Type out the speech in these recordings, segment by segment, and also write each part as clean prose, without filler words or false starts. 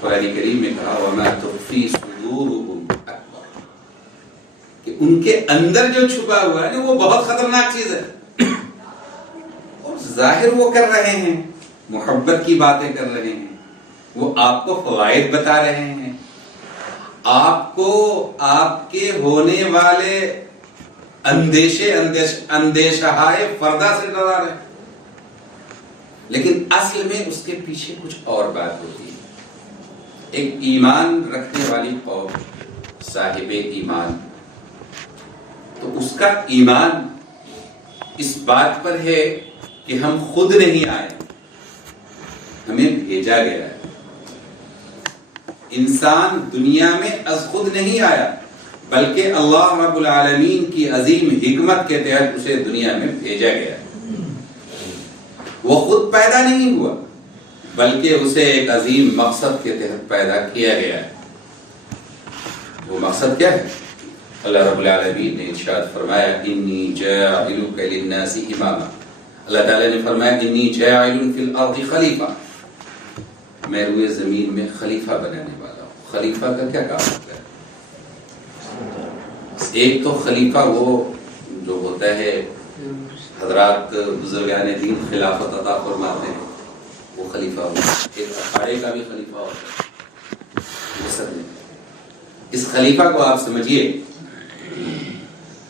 قرآن کریم میں کہا وَمَا تُخْفِي صُدُورُهُمْ أَكْبَرُ، کہ ان کے اندر جو چھپا ہوا ہے وہ بہت خطرناک چیز ہے، اور ظاہر وہ کر رہے ہیں، محبت کی باتیں کر رہے ہیں، وہ آپ کو فوائد بتا رہے ہیں، آپ کو آپ کے ہونے والے اندیشہائے فردہ سے ڈرا رہے ہیں، لیکن اصل میں اس کے پیچھے کچھ اور بات ہوتی ہے۔ ایک ایمان رکھنے والی قوم، صاحب ایمان، تو اس کا ایمان اس بات پر ہے کہ ہم خود نہیں آئے، ہمیں بھیجا گیا ہے۔ انسان دنیا میں از خود نہیں آیا، بلکہ اللہ رب العالمین کی عظیم حکمت کے تحت اسے دنیا میں بھیجا گیا ہے۔ وہ خود پیدا نہیں ہوا، بلکہ اسے ایک عظیم مقصد کے تحت پیدا کیا گیا ہے۔ وہ مقصد کیا ہے؟ اللہ رب العالمین نے ارشاد فرمایا انی جاعلک للناس اماما، اللہ تعالیٰ نے فرمایا انی جاعل فی الارض خلیفہ، میں روئے زمین میں خلیفہ بنانے والا ہوں۔ خلیفہ کا کیا کام ہوتا ہے؟ ایک تو خلیفہ وہ جو ہوتا ہے، حضرات بزرگان دین خلافت عطا فرماتے ہیں، وہ خلیفہ ہوتا ہے۔ ایک اکھاڑے کا بھی خلیفہ ہوتا ہے۔ اس خلیفہ کو آپ سمجھیے،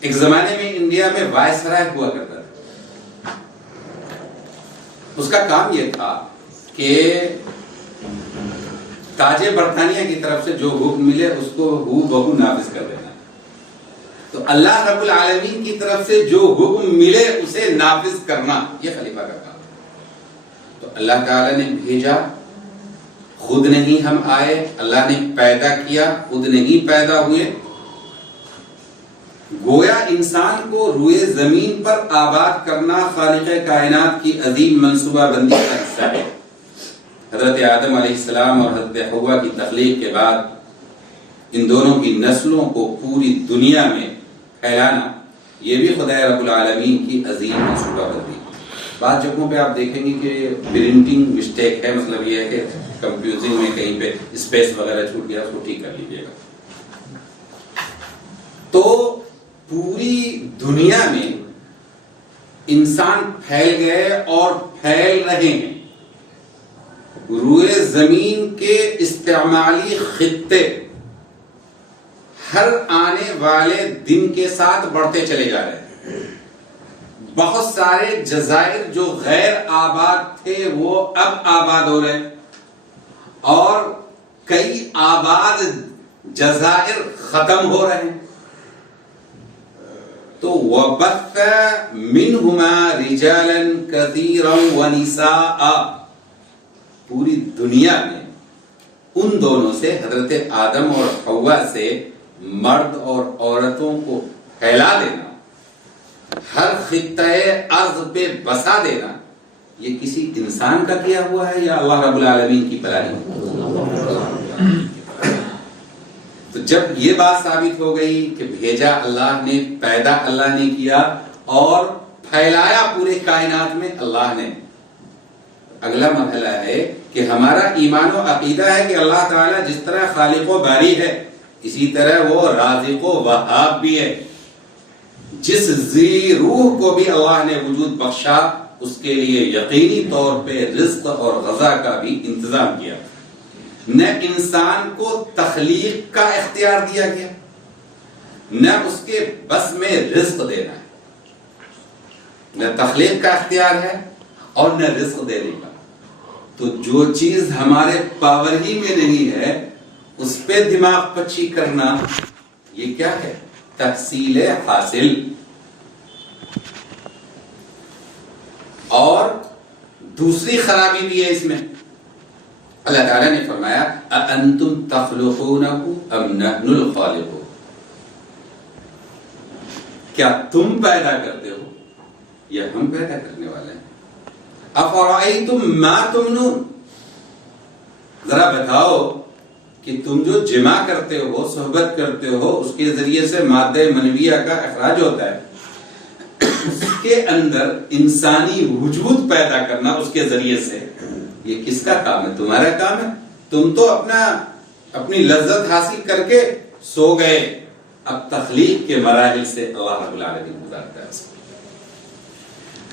ایک زمانے میں انڈیا میں وائسرائے ہوا کرتا تھا، اس کا کام یہ تھا کہ تاج برطانیہ کی طرف سے جو حکم ملے اس کو ہو بہو نافذ کر دینا، تو اللہ رب العالمین کی طرف سے جو حکم ملے اسے نافذ کرنا، یہ خلیفہ کا کام۔ تو اللہ تعالی نے بھیجا، خود نہیں ہم آئے، اللہ نے پیدا کیا، خود نہیں پیدا ہوئے۔ گویا انسان کو روئے زمین پر آباد کرنا خالق کائنات کی عظیم منصوبہ بندی کا حصہ ہے۔ حضرت آدم علیہ السلام اور حضرت حوا کی تخلیق کے بعد ان دونوں کی نسلوں کو پوری دنیا میں پھیلانا، یہ بھی خدا رب العالمین کی عظیم منصوبہ بندی۔ بعض جگہوں پہ آپ دیکھیں گے کہ پرنٹنگ مسٹیک ہے، مطلب یہ ہے کہ کمپیوزنگ میں کہیں پہ اسپیس وغیرہ چھوٹ گیا، اس کو ٹھیک کر لیجیے گا۔ تو پوری دنیا میں انسان پھیل گئے اور پھیل رہے ہیں۔ روئے زمین کے استعمالی خطے ہر آنے والے دن کے ساتھ بڑھتے چلے جا رہے ہیں۔ بہت سارے جزائر جو غیر آباد تھے وہ اب آباد ہو رہے ہیں، اور کئی آباد جزائر ختم ہو رہے ہیں۔ تو وَبَثَّ مِنْهُمَا رِجَالًا كَثِيرًا وَنِسَاءً، پوری دنیا میں ان دونوں سے، حضرت آدم اور حوا سے مرد اور عورتوں کو پھیلا دینا، ہر خطۂ ارض پہ بسا دینا، یہ کسی انسان کا کیا ہوا ہے یا اللہ رب العالمین کی پلانی؟ تو جب یہ بات ثابت ہو گئی کہ بھیجا اللہ نے، پیدا اللہ نے کیا اور پھیلایا پورے کائنات میں اللہ نے، اگلا مرحلہ ہے کہ ہمارا ایمان و عقیدہ ہے کہ اللہ تعالیٰ جس طرح خالق و باری ہے، اسی طرح وہ رازق و وہاب بھی ہے۔ جس ذی روح کو بھی اللہ نے وجود بخشا، اس کے لیے یقینی طور پہ رزق اور غذا کا بھی انتظام کیا۔ نہ انسان کو تخلیق کا اختیار دیا گیا، نہ اس کے بس میں رزق دینا ہے، نہ تخلیق کا اختیار ہے اور نہ رزق دینے کا۔ تو جو چیز ہمارے پاور ہی میں نہیں ہے اس پہ دماغ پچی کرنا، یہ کیا ہے؟ تحصیل حاصل۔ اور دوسری خرابی بھی ہے اس میں، اللہ تعالیٰ نے فرمایا اَأَنْتُمْ تَخْلُقُونَهُ أَمْ نَحْنُ الْخَالِقُونَ، کیا تم پیدا کرتے ہو یا ہم پیدا کرنے والے ہیں؟ أَفَرَأَيْتُمْ مَا تُمْنُونَ، ذرا بتاؤ کہ تم جو جمع کرتے ہو، صحبت کرتے ہو، اس کے ذریعے سے مادہ منویہ کا اخراج ہوتا ہے، اس کے اندر انسانی وجود پیدا کرنا اس کے ذریعے سے، یہ کس کا کام ہے؟ تمہارا کام ہے تم تو اپنی لذت حاصل کر کے سو گئے، اب تخلیق کے مراحل سے اللہ رب العالمین گزارتا ہے اس کو۔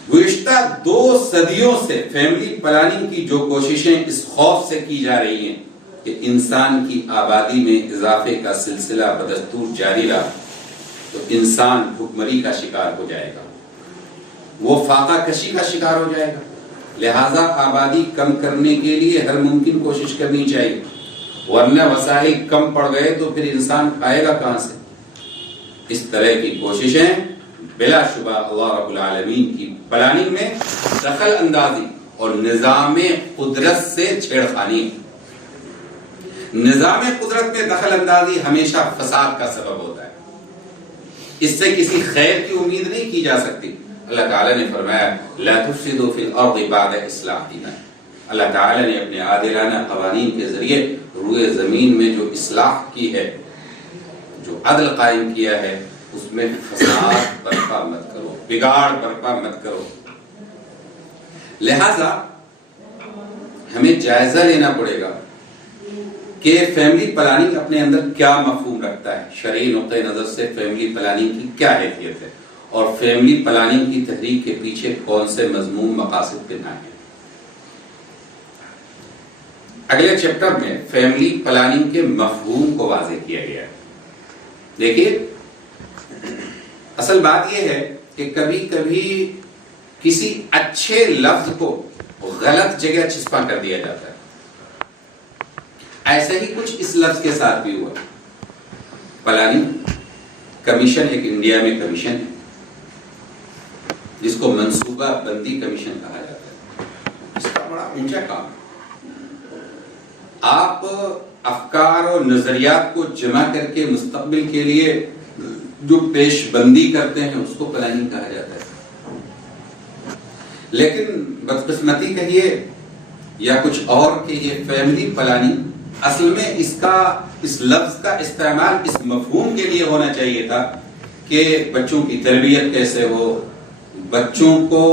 گزشتہ 2 صدیوں سے فیملی پلاننگ کی جو کوششیں اس خوف سے کی جا رہی ہیں کہ انسان کی آبادی میں اضافے کا سلسلہ بدستور جاری رہا تو انسان بھوکمری کا شکار ہو جائے گا، وہ فاقہ کشی کا شکار ہو جائے گا، لہذا آبادی کم کرنے کے لیے ہر ممکن کوشش کرنی چاہیے، ورنہ وسائل کم پڑ گئے تو پھر انسان کھائے گا کہاں سے۔ اس طرح کی کوششیں بلا شبہ اللہ رب العالمین کی پلاننگ میں دخل اندازی اور نظام قدرت سے چھیڑخانی۔ نظام قدرت میں دخل اندازی ہمیشہ فساد کا سبب ہوتا ہے، اس سے کسی خیر کی امید نہیں کی جا سکتی۔ اللہ تعالیٰ نے فرمایا لا تفسدوا فی الارض بعد اصلاحها، اللہ تعالیٰ نے اپنے عادلانہ قوانین کے ذریعے روئے زمین میں جو اصلاح کی ہے، جو عدل قائم کیا ہے، اس میں فساد برپا مت کرو، بگاڑ برپا مت کرو۔ لہذا ہمیں جائزہ لینا پڑے گا کہ فیملی پلاننگ اپنے اندر کیا مفہوم رکھتا ہے، شرعی نقطہ نظر سے فیملی پلاننگ کی کیا حیثیت ہے، اور فیملی پلاننگ کی تحریک کے پیچھے کون سے مضمون مقاصد بنا ہے۔ اگلے چیپٹر میں فیملی پلاننگ کے مفہوم کو واضح کیا گیا ہے۔ دیکھیے، اصل بات یہ ہے کہ کبھی کبھی کسی اچھے لفظ کو غلط جگہ چسپاں کر دیا جاتا ہے، ایسے ہی کچھ اس لفظ کے ساتھ بھی ہوا۔ پلاننگ کمیشن ایک انڈیا میں کمیشن ہے جس کو منصوبہ بندی کمیشن کہا جاتا ہے، اس کا بڑا اونچا کام ہے۔ آپ افکار اور نظریات کو جمع کر کے مستقبل کے لیے جو پیش بندی کرتے ہیں اس کو پلاننگ کہا جاتا ہے۔ لیکن بدقسمتی کہیے یا کچھ اور کہ یہ فیملی پلاننگ اصل میں اس لفظ کا استعمال اس مفہوم کے لیے ہونا چاہیے تھا کہ بچوں کی تربیت کیسے ہو، بچوں کو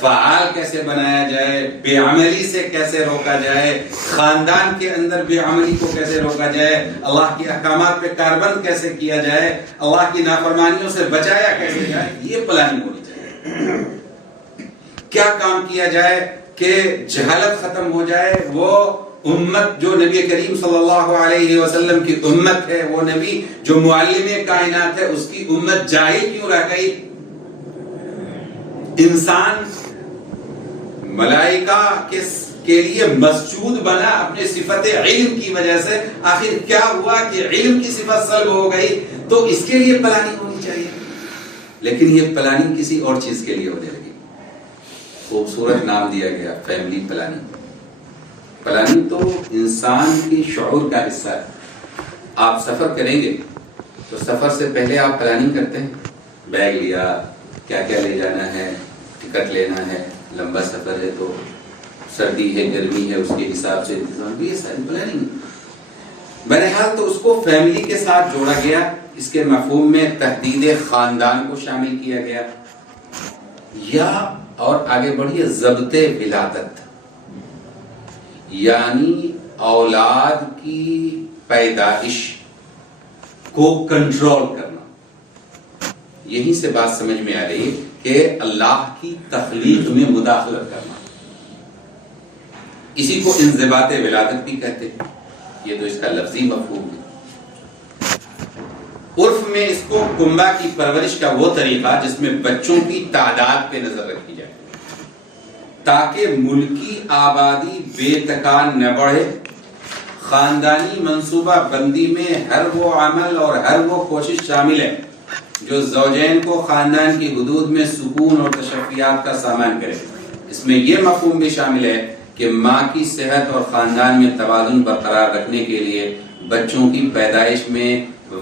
فعال کیسے بنایا جائے، بے عملی سے کیسے روکا جائے، خاندان کے اندر بے عملی کو کیسے روکا جائے، اللہ کے احکامات پہ کاربند کیسے کیا جائے، اللہ کی نافرمانیوں سے بچایا کیسے جائے، یہ پلاننگ ہونی چاہیے۔ کیا کام کیا جائے کہ جہالت ختم ہو جائے، وہ امت جو نبی کریم صلی اللہ علیہ وسلم کی امت ہے، وہ نبی جو معلم کائنات ہے، اس کی امت جاہل کیوں رہ گئی؟ انسان ملائکہ کے لیے مسجود بنا اپنے صفت علم کی وجہ سے، آخر کیا ہوا کہ علم کی صفت سلب ہو گئی، تو اس کے لیے پلاننگ ہونی چاہیے، لیکن یہ پلاننگ کسی اور چیز کے لیے ہونے لگی۔ خوبصورت نام دیا گیا فیملی پلاننگ۔ پلاننگ تو انسان کی شعور کا حصہ ہے۔ آپ سفر کریں گے تو سفر سے پہلے آپ پلاننگ کرتے ہیں، بیگ لیا، کیا کیا لے جانا ہے، ٹکٹ لینا ہے، لمبا سفر ہے تو سردی ہے گرمی ہے اس کے حساب سے انتظام، یہ ساری پلاننگ۔ بہرحال تو اس کو فیملی کے ساتھ جوڑا گیا، اس کے مفہوم میں تحدید خاندان کو شامل کیا گیا، یا اور آگے بڑھیے ضبط ولادت، یعنی اولاد کی پیدائش کو کنٹرول کرنا۔ یہیں سے بات سمجھ میں آ رہی ہے کہ اللہ کی تخلیق میں مداخلت کرنا، اسی کو انضباط ولادت بھی کہتے ہیں۔ یہ تو اس کا لفظی مفہوم ہے۔ عرف میں اس کو کنبہ کی پرورش کا وہ طریقہ جس میں بچوں کی تعداد پہ نظر رکھی جائے تاکہ ملکی آبادی بے تکان نہ بڑھے۔ خاندانی منصوبہ بندی میں ہر وہ عمل اور ہر وہ کوشش شامل ہے جو زوجین کو خاندان کی حدود میں سکون اور تشفیات کا سامان کرے۔ اس میں یہ مفہوم بھی شامل ہے کہ ماں کی صحت اور خاندان میں توازن برقرار رکھنے کے لیے بچوں کی پیدائش میں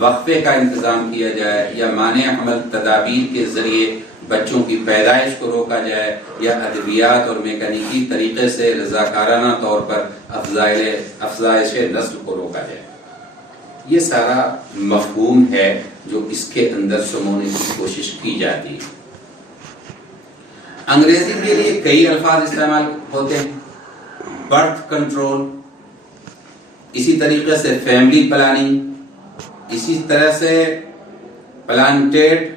وقفے کا انتظام کیا جائے، یا مانع حمل تدابیر کے ذریعے بچوں کی پیدائش کو روکا جائے، یا ادویات اور میکانیکی طریقے سے رضاکارانہ طور پر افزائش نسل کو روکا جائے۔ یہ سارا مفہوم ہے جو اس کے اندر سمونے کی کوشش کی جاتی ہے۔ انگریزی کے لیے کئی الفاظ استعمال ہوتے ہیں، برتھ کنٹرول، اسی طریقے سے فیملی پلاننگ، اسی طرح سے پلانٹیڈ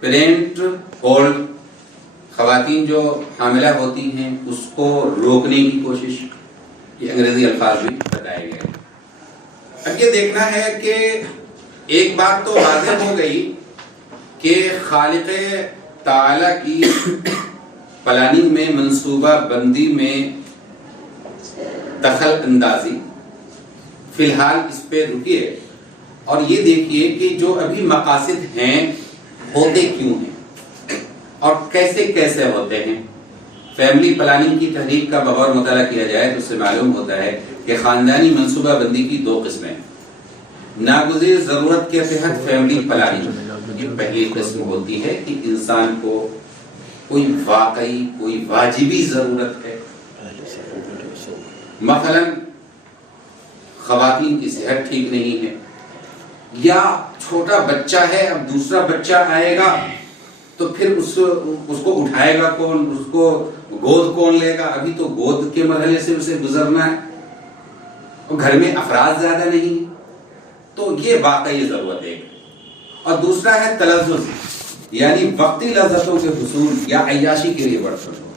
پیرنٹ ہولڈ، خواتین جو حاملہ ہوتی ہیں اس کو روکنے کی کوشش، یہ انگریزی الفاظ بھی بتائے گئے۔ اب یہ دیکھنا ہے کہ ایک بات تو واضح ہو گئی کہ خالق تعالی کی پلاننگ میں، منصوبہ بندی میں دخل اندازی فی الحال اس پہ رکیے اور یہ دیکھیے کہ جو ابھی مقاصد ہیں ہوتے کیوں ہیں اور کیسے کیسے ہوتے ہیں۔ فیملی پلاننگ کی تحریک کا بغور مطالعہ کیا جائے تو اس سے معلوم ہوتا ہے کہ خاندانی منصوبہ بندی کی دو قسمیں، ناگزیر ضرورت کے تحت فیملی پلاننگ، یہ پہلی قسم ہوتی ہے کہ انسان کو کوئی واقعی کوئی واجبی ضرورت ہے، مثلا خواتین کی صحت ٹھیک نہیں ہے، یا چھوٹا بچہ ہے، اب دوسرا بچہ آئے گا تو پھر اس کو اٹھائے گا کون، اس کو گود کون لے گا، ابھی تو گود کے مرحلے سے اسے گزرنا ہے، اور گھر میں افراد زیادہ نہیں، تو یہ واقعی ضرورت ہے۔ اور دوسرا ہے تلذذ، یعنی وقتی لذتوں کے حصول یا عیاشی کے لیے برتن ہو،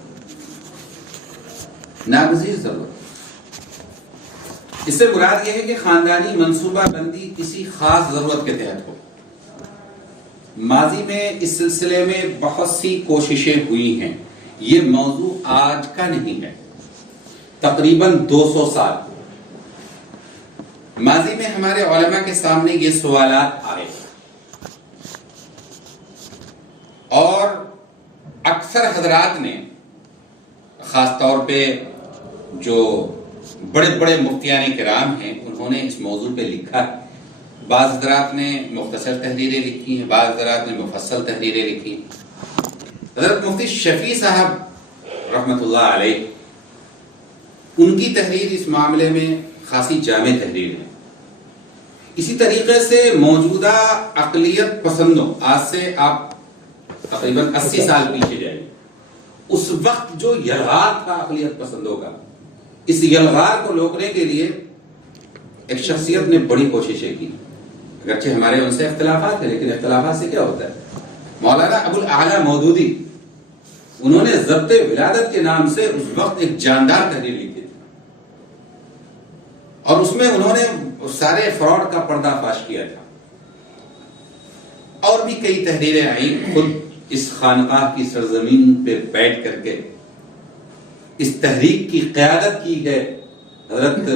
ناگزیر ضرورت۔ اس سے مراد یہ ہے کہ خاندانی منصوبہ بندی کسی خاص ضرورت کے تحت ہو۔ ماضی میں اس سلسلے میں بہت سی کوششیں ہوئی ہیں، یہ موضوع آج کا نہیں ہے، تقریباً 200 سال ماضی میں ہمارے علماء کے سامنے یہ سوالات آئے اور اکثر حضرات نے، خاص طور پہ جو بڑے بڑے مفتیان کرام ہیں، انہوں نے اس موضوع پہ لکھا ہے۔ بعض حضرات نے مختصر تحریریں لکھی ہیں، بعض حضرات نے مفصل تحریریں لکھی ہیں۔ حضرت مفتی شفیع صاحب رحمۃ اللہ علیہ، ان کی تحریر اس معاملے میں خاصی جامع تحریر ہے۔ اسی طریقے سے موجودہ اقلیت پسندوں، آج سے آپ تقریباً 80 سال پیچھے جائیں، اس وقت جو یلغار تھا اقلیت پسندوں کا، اس یلغار کو روکنے کے لیے ایک شخصیت نے بڑی کوششیں کی، اگرچہ ہمارے ان سے اختلافات ہیں، لیکن اختلافات سے کیا ہوتا ہے؟ مولانا ابو الاعلی مودودی، انہوں نے ضبط ولادت کے نام سے اس وقت ایک جاندار تحریر لکھی تھی، اور اس میں انہوں نے سارے فراڈ کا پردہ فاش کیا تھا۔ اور بھی کئی تحریریں آئیں، خود اس خانقاہ کی سرزمین پہ بیٹھ کر کے اس تحریک کی قیادت کی ہے حضرت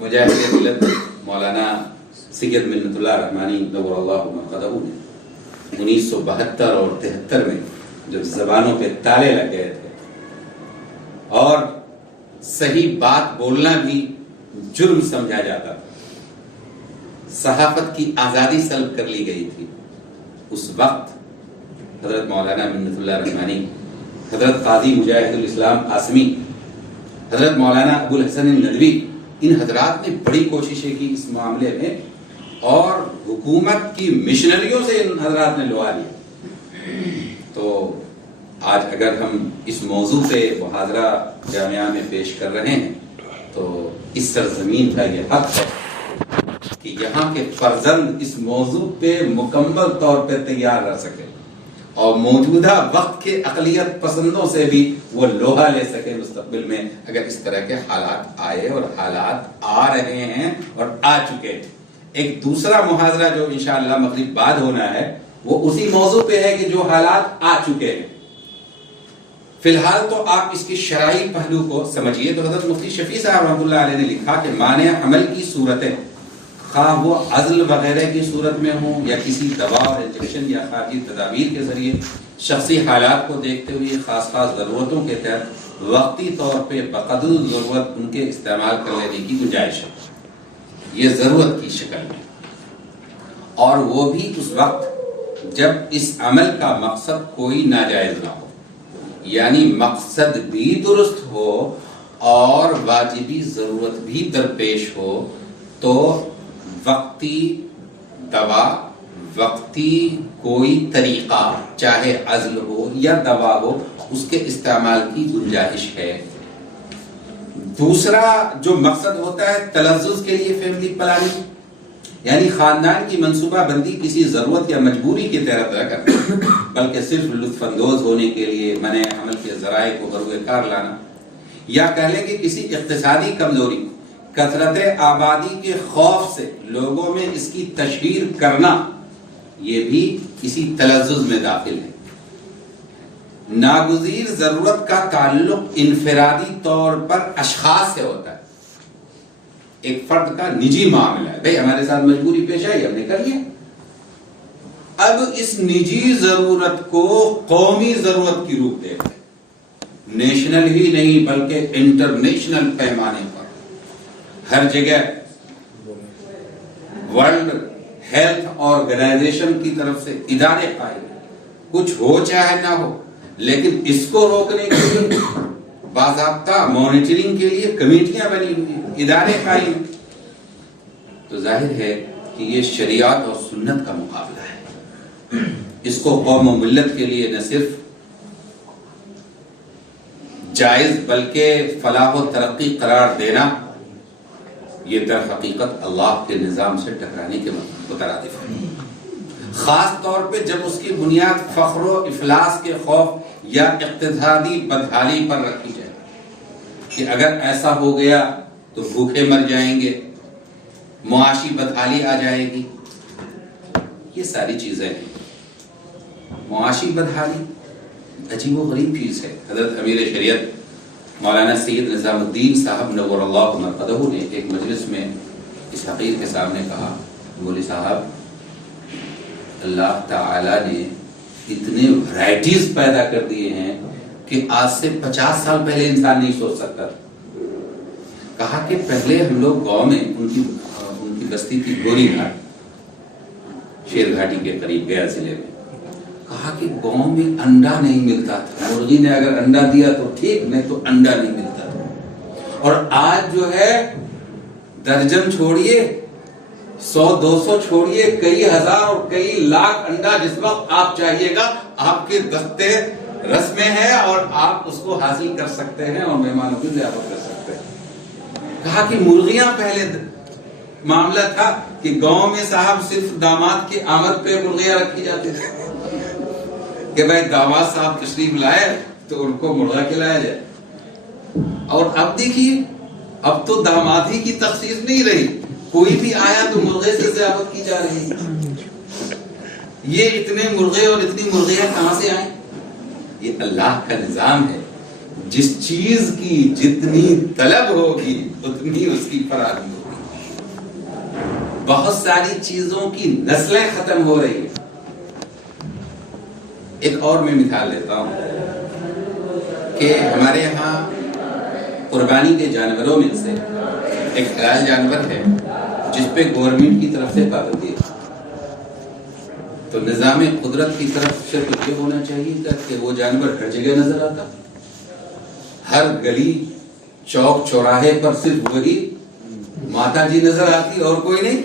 مجاہد ملت مولانا سید منت اللہ رحمانی نور اللہ مرقدہ نے 1972 اور 73 میں جب زبانوں پہ تالے لگ گئے تھے اور صحیح بات بولنا بھی جرم سمجھا جاتا تھا، صحافت کی آزادی سلب کر لی گئی تھی، اس وقت حضرت مولانا منت اللہ رحمانی، حضرت قاضی مجاہد الاسلام قاسمی، حضرت مولانا ابو الحسن الندوی، ان حضرات نے بڑی کوششیں کی اس معاملے میں، اور حکومت کی مشنریوں سے ان حضرات نے لوا لیا۔ تو آج اگر ہم اس موضوع پہ محاضرہ جامعہ میں پیش کر رہے ہیں تو اس سرزمین کا یہ حق ہے کہ یہاں کے فرزند اس موضوع پہ مکمل طور پہ تیار رہ سکے اور موجودہ وقت کے اقلیت پسندوں سے بھی وہ لوہا لے سکے مستقبل میں، اگر اس طرح کے حالات آئے، اور حالات آ رہے ہیں اور آ چکے ہیں۔ ایک دوسرا محاضرہ جو انشاءاللہ مغرب بعد ہونا ہے وہ اسی موضوع پہ ہے کہ جو حالات آ چکے ہیں۔ فی الحال تو آپ اس کی شرعی پہلو کو سمجھیے۔ تو حضرت مفتی شفیع صاحب رحمۃ اللہ علیہ نے لکھا کہ مانع حمل کی صورتیں، خواہ وہ عزل وغیرہ کی صورت میں ہوں یا کسی دوا اور انجیکشن یا خارجی تدابیر کے ذریعے، شخصی حالات کو دیکھتے ہوئے خاص خاص ضرورتوں کے تحت وقتی طور پہ بقدر ضرورت ان کے استعمال کر لینے کی گنجائش ہے، یہ ضرورت کی شکل میں، اور وہ بھی اس وقت جب اس عمل کا مقصد کوئی ناجائز نہ ہو، یعنی مقصد بھی درست ہو اور واجبی ضرورت بھی درپیش ہو، تو وقتی دوا، وقتی کوئی طریقہ، چاہے عزل ہو یا دوا ہو، اس کے استعمال کی گنجائش ہے۔ دوسرا جو مقصد ہوتا ہے تلذذ کے لیے فیملی پلاننگ، یعنی خاندان کی منصوبہ بندی کسی ضرورت یا مجبوری کے تحت نہ کرنا بلکہ صرف لطف اندوز ہونے کے لیے منع عمل کے ذرائع کو بروئے کار لانا، یا کہہ لیں کہ کسی اقتصادی کمزوری، کثرت آبادی کے خوف سے لوگوں میں اس کی تشہیر کرنا، یہ بھی اسی تلذذ میں داخل ہے۔ ناگزیر ضرورت کا تعلق انفرادی طور پر اشخاص سے ہوتا ہے، ایک فرد کا نجی معاملہ ہے، بھئی ہمارے ساتھ مجبوری پیش آئی ہم نے کر لیا۔ اب اس نجی ضرورت کو قومی ضرورت کی روپ دے رہے، نیشنل ہی نہیں بلکہ انٹرنیشنل پیمانے پر ہر جگہ ورلڈ ہیلتھ آرگنائزیشن کی طرف سے ادارے قائم ہیں، کچھ ہو چاہے نہ ہو، لیکن اس کو روکنے کے لیے باضابطہ مانیٹرنگ کے لیے کمیٹیاں بنی ہوئی ہیں، ادارے قائم ہیں۔ تو ظاہر ہے کہ یہ شریعت اور سنت کا مقابلہ ہے۔ اس کو قوم و ملت کے لیے نہ صرف جائز بلکہ فلاح و ترقی قرار دینا، یہ در حقیقت اللہ کے نظام سے ٹکرانے کے مترادف ہے، خاص طور پہ جب اس کی بنیاد فخر و افلاس کے خوف یا اقتصادی بدحالی پر رکھی جائے کہ اگر ایسا ہو گیا تو بھوکے مر جائیں گے، معاشی بدحالی آ جائے گی۔ یہ ساری چیزیں ہیں۔ معاشی بدحالی عجیب و غریب چیز ہے۔ حضرت امیر شریعت مولانا سید نظام الدین صاحب نور اللہ مرقدہ نے ایک مجلس میں اس حقیر کے سامنے کہا، مولوی صاحب اللہ تعالی نے اتنے ورائٹیز پیدا کر دیے ہیں کہ آج سے 50 سال پہلے انسان نہیں سوچ سکتا۔ کہا کہ پہلے ہم لوگ گاؤں میں ان کی بستی تھی گوری گھاٹ، شیر گھاٹی کے قریب گیا ضلع میں۔ کہا کہ گاؤں میں انڈا نہیں ملتا تھا، مرغی نے اگر انڈا دیا تو ٹھیک، نہیں تو انڈا نہیں ملتا تھا۔ اور آج جو ہے درجن چھوڑیے، 100-200 چھوڑیے، کئی ہزار اور کئی لاکھ انڈا جس وقت آپ چاہیے گا آپ کے دستے رس میں ہے، اور آپ اس کو حاصل کر سکتے ہیں اور مہمانوں کی ضیافت کر سکتے ہیں۔ کہا کہ مرغیاں پہلے معاملہ تھا کہ گاؤں میں صاحب صرف داماد کی آمد پہ مرغیاں رکھی جاتی تھی کہ بھائی داماد صاحب تشریف لائے تو ان کو مرغا کھلایا جائے۔ اور اب دیکھیے، اب تو داماد ہی کی تخصیص نہیں رہی، کوئی بھی آیا تو مرغے سے ضیافت کی جا رہی ہے۔ یہ اتنے مرغے اور اتنی مرغیاں کہاں سے آئیں؟ یہ اللہ کا نظام ہے، جس چیز کی جتنی طلب ہوگی اتنی اس کی فراہمی ہوگی۔ بہت ساری چیزوں کی نسلیں ختم ہو رہی ہیں۔ ایک اور میں مثال لیتا ہوں کہ ہمارے ہاں قربانی کے جانوروں میں سے ایک حلال جانور ہے جس پہ گورنمنٹ کی طرف سے پابندی ہے۔ تو نظام قدرت کی طرف سے تو یہ ہونا چاہیے کہ وہ جانور ہر جگہ نظر آتا، ہر گلی چوک چوراہے پر صرف وہی ماتا جی نظر آتی اور کوئی نہیں۔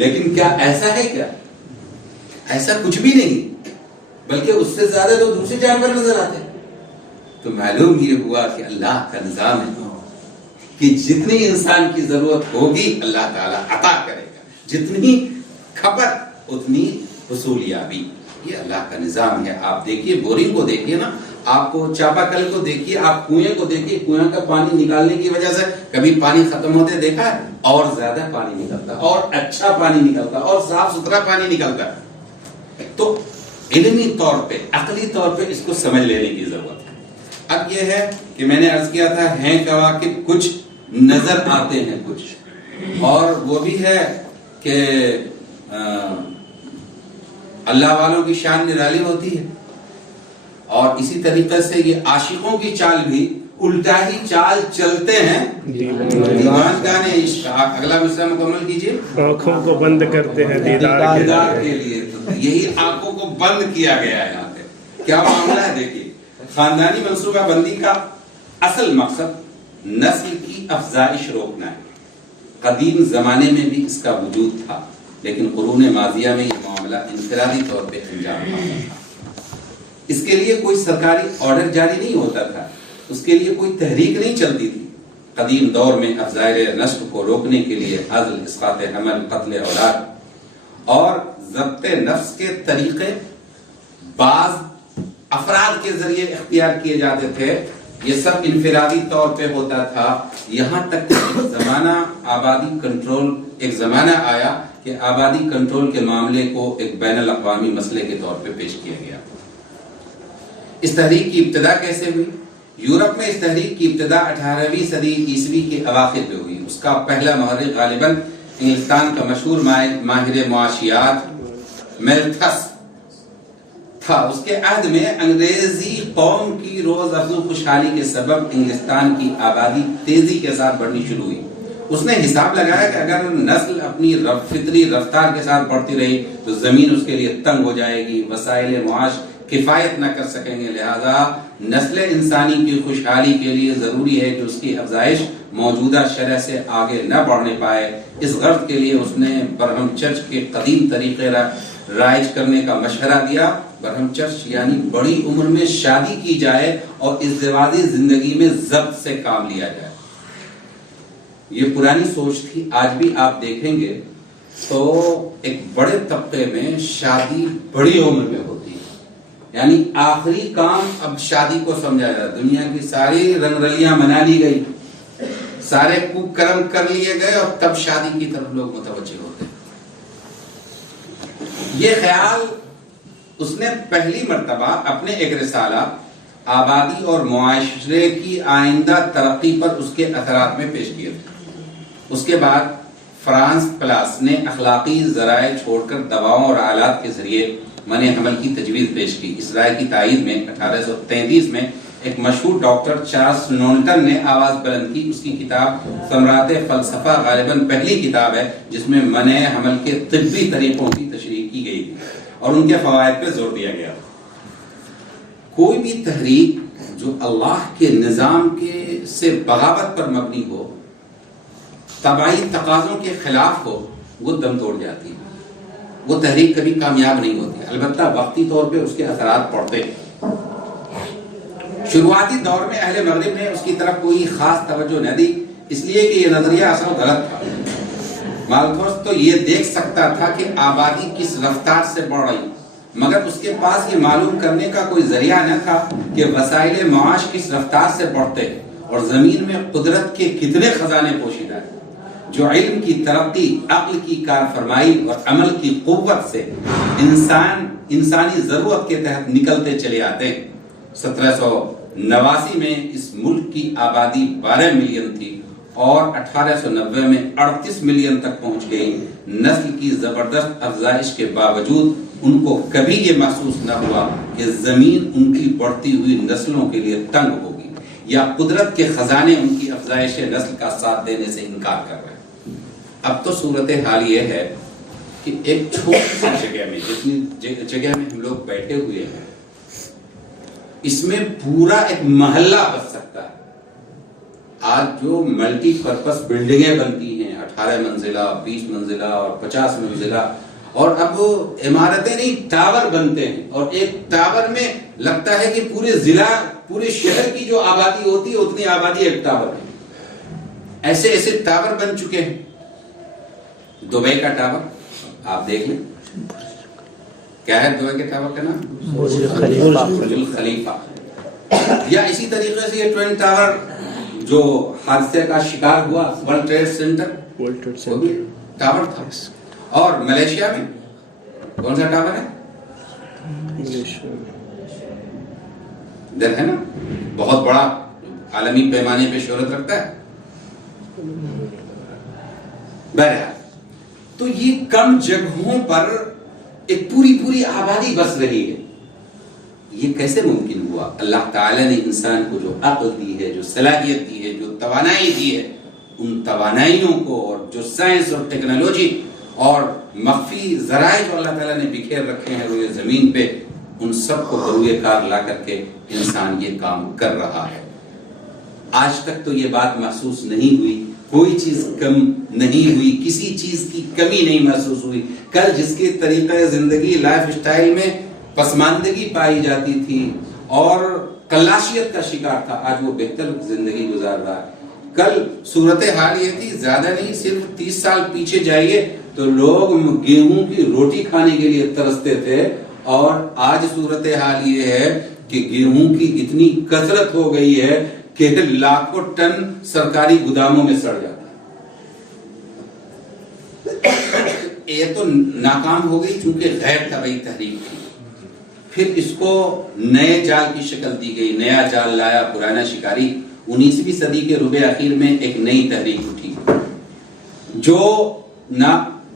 لیکن کیا ایسا ہے؟ کیا ایسا کچھ بھی نہیں، بلکہ اس سے زیادہ تو دوسرے جانور نظر آتے۔ تو معلوم یہ ہوا کہ اللہ کا نظام ہے کہ جتنی انسان کی ضرورت ہوگی اللہ تعالیٰ عطا کرے گا، جتنی کھپت اتنی حصولیابی۔ یہ اللہ کا نظام ہے۔ آپ دیکھیے بورنگ کو دیکھیے نا، آپ کو چاپا کل کو دیکھیے، آپ کنویں کو دیکھیے، کنویں کا پانی نکالنے کی وجہ سے کبھی پانی ختم ہوتے دیکھا ہے؟ اور زیادہ پانی نکلتا، اور اچھا پانی نکلتا، اور صاف ستھرا پانی نکلتا۔ تو علمی طور پہ، عقلی طور پہ اس کو سمجھ لینے کی ضرورت ہے۔ اب یہ ہے کہ میں نے عرض کیا تھا ہیں کواکب کچھ نظر آتے ہیں کچھ، اور وہ بھی ہے کہ اللہ والوں کی شان نرالی ہوتی ہے، اور اسی طریقے سے یہ عاشقوں کی چال بھی الٹا ہی چال چلتے ہیں دیوان گانے عشق۔ اگلا مصرع مکمل کیجئے۔ آنکھوں کو بند کرتے ہیں دیدار کے لیے، یہی آنکھوں کو بند کیا گیا ہے۔ یہاں پہ کیا معاملہ ہے؟ دیکھیے، خاندانی منصوبہ بندی کا اصل مقصد نسل کی افزائش روکنا ہے۔ قدیم زمانے میں بھی اس کا وجود تھا، لیکن قرون ماضیہ میں یہ معاملہ انفرادی طور پہ انجام پاتا تھا۔ اس کے لیے کوئی سرکاری آرڈر جاری نہیں ہوتا تھا، اس کے لیے کوئی تحریک نہیں چلتی تھی، قدیم دور میں افزائش نسل کو روکنے کے لیے عزل، اسقاط حمل، قتل اولاد اور ضبط نفس کے طریقے بعض افراد کے ذریعے اختیار کیے جاتے تھے، یہ سب انفرادی طور پہ ہوتا تھا، یہاں تک کہ ایک زمانہ آیا کہ آبادی کنٹرول کے معاملے کو ایک بین الاقوامی مسئلے کے طور پہ پیش کیا گیا۔ اس تحریک کی ابتدا کیسے ہوئی؟ یورپ میں اس تحریک کی ابتدا 18ویں صدی عیسوی کے اواخر میں ہوئی۔ اس کا پہلا محرک غالباً انگلستان کا مشہور ماہر معاشیات میلتھس تھا۔ اس کے عہد میں انگریزی قوم کی روز افزوں خوشحالی کے سبب انگلستان کی آبادی تیزی کے ساتھ بڑھنی شروع ہوئی۔ اس نے حساب لگایا کہ اگر نسل اپنی فطری رفتار کے ساتھ بڑھتی رہی تو زمین اس کے لیے تنگ ہو جائے گی، وسائل معاش کفایت نہ کر سکیں گے، لہذا نسل انسانی کی خوشحالی کے لیے ضروری ہے کہ اس کی افزائش موجودہ شرح سے آگے نہ بڑھنے پائے۔ اس غرض کے لیے اس نے برہم چرچ کے قدیم طریقے رائج کرنے کا مشورہ دیا۔ برہم چرچ یعنی بڑی عمر میں شادی کی جائے اور ازدواجی زندگی میں ضبط سے کام لیا جائے۔ یہ پرانی سوچ تھی، آج بھی آپ دیکھیں گے تو ایک بڑے طبقے میں شادی بڑی عمر میں ہوتی ہے، یعنی آخری کام اب شادی کو سمجھا جاتا ہے۔ دنیا کی ساری رنگ رلیاں منا لی گئی، سارے کوک کرم کر لیے گئے اور تب شادی کی طرف لوگ متوجہ ہوتے ہیں۔ یہ خیال اس نے پہلی مرتبہ اپنے ایک رسالہ آبادی اور معاشرے کی آئندہ ترقی پر اس کے اثرات میں پیش کیے تھے۔ اس کے بعد فرانس پلاس نے اخلاقی ذرائع چھوڑ کر دواؤں اور آلات کے ذریعے منع حمل کی تجویز پیش کی۔ اس رائے کی تائید میں 1833 میں ایک مشہور ڈاکٹر چارلس نولٹن نے آواز بلند کی۔ اس کی کتاب ثمرات فلسفہ غالباً پہلی کتاب ہے جس میں منع حمل کے طبی طریقوں کی تشریح کی گئی اور ان کے فوائد پہ زور دیا گیا۔ کوئی بھی تحریک جو اللہ کے نظام سے بغاوت پر مبنی ہو، طبعی تقاضوں کے خلاف ہو، وہ دم توڑ جاتی ہے، وہ تحریک کبھی کامیاب نہیں ہوتی، البتہ وقتی طور پہ اس کے اثرات پڑتے ہیں۔ شروعاتی دور میں اہل مغرب نے اس کی طرف کوئی خاص توجہ نہ دی، اس لیے کہ یہ نظریہ اصل غلط تھا۔ مالتھوس تو یہ دیکھ سکتا تھا کہ آبادی کس رفتار سے بڑھ رہی، مگر اس کے پاس یہ معلوم کرنے کا کوئی ذریعہ نہ تھا کہ وسائل معاش کس رفتار سے بڑھتے اور زمین میں قدرت کے کتنے خزانے پوشیدہ ہیں، جو علم کی ترقی، عقل کی کارفرمائی اور عمل کی قوت سے انسانی ضرورت کے تحت نکلتے چلے آتے ہیں۔ 1789 میں اس ملک کی آبادی 12 ملین تھی اور 1890 میں 38 ملین تک پہنچ گئی۔ نسل کی زبردست افزائش کے باوجود ان کو کبھی یہ محسوس نہ ہوا کہ زمین ان کی بڑھتی ہوئی نسلوں کے لیے تنگ ہوگی یا قدرت کے خزانے ان کی افزائش نسل کا ساتھ دینے سے انکار کر رہے ہیں۔ اب تو صورتحال یہ ہے کہ ایک چھوٹی سی جگہ میں، جتنی جگہ میں ہم لوگ بیٹھے ہوئے ہیں، اس میں پورا ایک محلہ بس سکتا ہے۔ آج جو ملٹی پرپس بلڈنگیں بنتی ہیں 18 منزلہ، 20 منزلہ اور 50 منزلہ، اور اب عمارتیں نہیں ٹاور بنتے ہیں، اور ایک ٹاور میں لگتا ہے کہ پورے ضلع، پورے شہر کی جو آبادی ہوتی ہے اتنی آبادی ایک ٹاور ہے۔ ایسے ایسے ٹاور بن چکے ہیں۔ دبئی کا ٹاور آپ دیکھ لیں، کیا ہے دبئی کے ٹاور کا نام؟ برج خلیفہ۔ یا اسی طریقے سے یہ ٹوین ٹاور جو حادثے کا شکار ہوا، ورلڈ ٹریڈ سینٹر، وہ بھی ٹاور تھا۔ اور ملیشیا میں کون سا ٹاور ہے؟ ادھر ہے نا، بہت بڑا، عالمی پیمانے پہ شہرت رکھتا ہے۔ بہرحال تو یہ کم جگہوں پر ایک پوری آبادی بس رہی ہے۔ یہ کیسے ممکن ہوا؟ اللہ تعالی نے انسان کو جو عقل دی ہے، جو صلاحیت دی ہے، جو توانائی دی ہے، ان توانائیوں کو، اور جو سائنس اور ٹیکنالوجی اور مخفی ذرائع جو اللہ تعالیٰ نے بکھیر رکھے ہیں روئے زمین پہ، ان سب کو بروئے کار لا کر کے انسان یہ کام کر رہا ہے۔ آج تک تو یہ بات محسوس نہیں ہوئی، کوئی چیز کم نہیں ہوئی، کسی چیز کی کمی نہیں محسوس ہوئی۔ کل جس کے طریقہ زندگی، لائف سٹائل میں پسماندگی پائی جاتی تھی اور کلاشیت کا شکار تھا، آج وہ بہتر زندگی گزار رہا ہے۔ کل صورتحال یہ تھی، زیادہ نہیں، صرف 30 سال پیچھے جائیے تو لوگ گیہوں کی روٹی کھانے کے لیے ترستے تھے، اور آج صورتحال یہ ہے کہ گیہوں کی اتنی کثرت ہو گئی ہے کہ لاکھوں ٹن سرکاری گوداموں میں سڑ جاتا ہے۔ یہ تو ناکام ہو گئی چونکہ غیر طبعی تحریک تھی، پھر اس کو نئے جال کی شکل دی گئی، نیا جال لایا پرانا شکاری۔ 19ویں صدی کے ربع اخیر میں ایک نئی تحریک اٹھی جو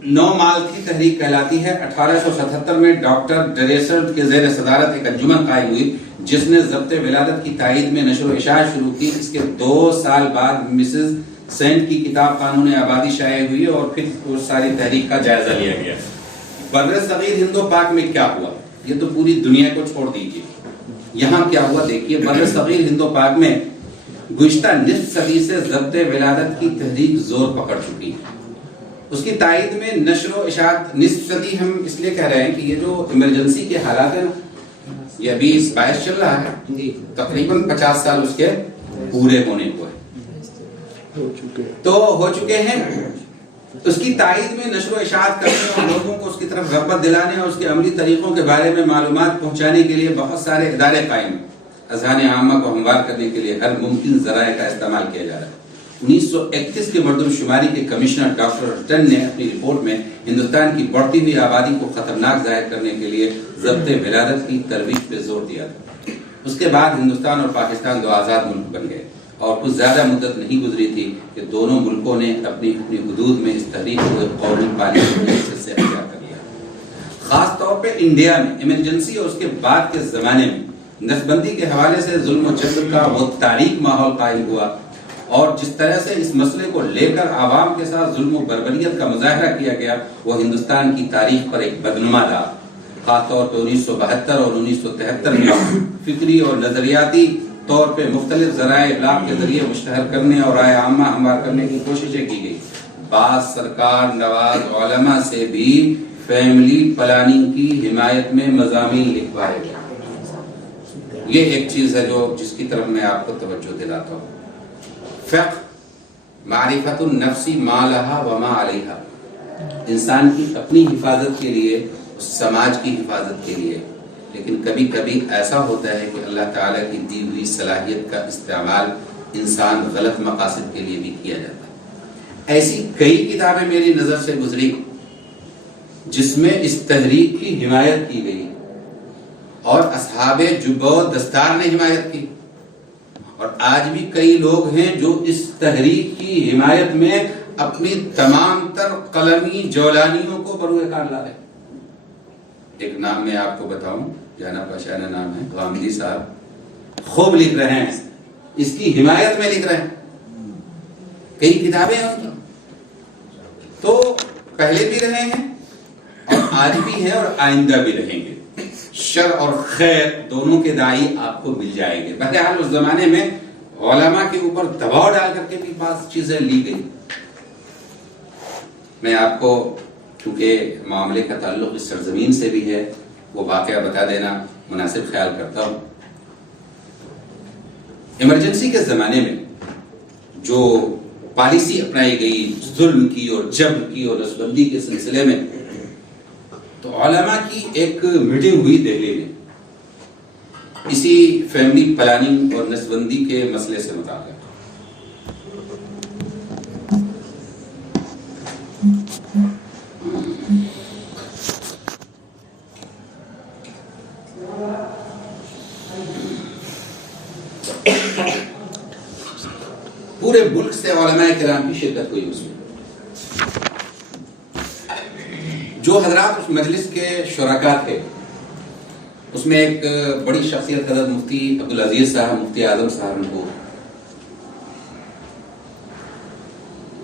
نو مال کی تحریک کہلاتی ہے۔ 1877 میں ڈاکٹر ڈریسر کے زیر صدارت ایک انجمن قائم ہوئی جس نے ضبط ولادت کی تائید میں نشر و اشاعت شروع کی۔ اس کے 2 سال بعد مسز سینٹ کی کتاب قانون آبادی شائع ہوئی اور پھر اس ساری تحریک کا جائزہ لیا گیا۔ بر صغیر ہند و پاک میں کیا ہوا یہ تو پوری دنیا کو چھوڑ دیجیے، یہاں کیا ہوا دیکھیے۔ بر صغیر ہند و پاک میں گزشتہ نصف صدی سے ضبط ولادت کی تحریک زور پکڑ چکی ہے۔ اس کی تائید میں نشر و اشاعت، نصف صدی ہم اس لیے کہہ رہے ہیں کہ یہ جو ایمرجنسی کے حالات ہیں نا، یہ ابھی 22 چل رہا ہے، تقریباً 50 سال اس کے پورے ہونے کو ہے، تو ہو چکے ہیں۔ اس کی تائید میں نشر و اشاعت کرنے اور لوگوں کو اس کی طرف رغبت دلانے اور اس کے عملی طریقوں کے بارے میں معلومات پہنچانے کے لیے بہت سارے ادارے قائم ہیں۔ اذہان عامہ کو ہموار کرنے کے لیے ہر ممکن ذرائع کا استعمال کیا جا رہا ہے۔ 1931 کے مردم شماری کے کمشنر ڈاکٹر ٹن نے اپنی رپورٹ میں ہندوستان کی بڑھتی ہوئی آبادی کو خطرناک ظاہر کرنے کے لیے ضبط ولادت کی ترویج پہ زور دیا تھا۔ اس کے بعد ہندوستان اور پاکستان 2 آزاد ملک بن گئے اور کچھ زیادہ مدت نہیں گزری تھی کہ دونوں ملکوں نے اپنی حدود میں اس تحریک کو قومی پالیسی سے اختیار کر لیا۔ خاص طور پہ انڈیا میں ایمرجنسی اور اس کے بعد کے زمانے میں نسبندی کے حوالے سے ظلم و جبر کا وہ تاریک ماحول قائم ہوا، اور جس طرح سے اس مسئلے کو لے کر عوام کے ساتھ ظلم و بربریت کا مظاہرہ کیا گیا وہ ہندوستان کی تاریخ پر ایک بدنما تھا۔ خاص طور پہ 1972 اور 1973 میں فکری اور نظریاتی طور پہ مختلف ذرائع ابلاغ کے ذریعے مشتہر کرنے اور رائے عامہ ہموار کرنے کی کوششیں کی گئی۔ بعض سرکار نواز علماء سے بھی فیملی پلاننگ کی حمایت میں مضامین لکھوائے گئے۔ یہ ایک چیز ہے جس کی طرف میں آپ کو توجہ دلاتا ہوں۔ فقہ معرفت النفس ما لہا وما علیہا، انسان کی اپنی حفاظت کے لیے، سماج کی حفاظت کے لیے، لیکن کبھی کبھی ایسا ہوتا ہے کہ اللہ تعالیٰ کی دی ہوئی صلاحیت کا استعمال انسان غلط مقاصد کے لیے بھی کیا جاتا ہے۔ ایسی کئی کتابیں میری نظر سے گزری جس میں اس تحریک کی حمایت کی گئی اور اصحاب جبہ و دستار نے حمایت کی، اور آج بھی کئی لوگ ہیں جو اس تحریک کی حمایت میں اپنی تمام تر قلمی جولانیوں کو بروئے کار لا رہے ہیں۔ ایک نام میں آپ کو بتاؤں، جانا پہچانا نام ہے، غامدی صاحب خوب لکھ رہے ہیں، اس کی حمایت میں لکھ رہے ہیں، کئی کتابیں ہیں ان کی، تو پہلے بھی رہے ہیں اور آج بھی ہیں اور آئندہ بھی رہیں گے۔ شر اور خیر دونوں کے داعی آپ کو مل جائیں گے۔ بہرحال اس زمانے میں علماء کے اوپر دباؤ ڈال کر کے بھی بعض چیزیں لی گئی۔ میں آپ کو چونکہ معاملے کا تعلق اس سرزمین سے بھی ہے وہ واقعہ بتا دینا مناسب خیال کرتا ہوں۔ ایمرجنسی کے زمانے میں جو پالیسی اپنائی گئی ظلم کی اور جبر کی اور نسبندی کے سلسلے میں، تو علماء کی ایک میٹنگ ہوئی دہلی میں اسی فیملی پلاننگ اور نسبندی کے مسئلے سے متعلق۔ پورے ملک سے علماء کرام کی شرکت ہوئی اس میں۔ جو حضرات اس مجلس کے شرکاء تھے اس میں ایک بڑی شخصیت حضرت مفتی عبدالعزیز صاحب، مفتی اعظم صاحب کو،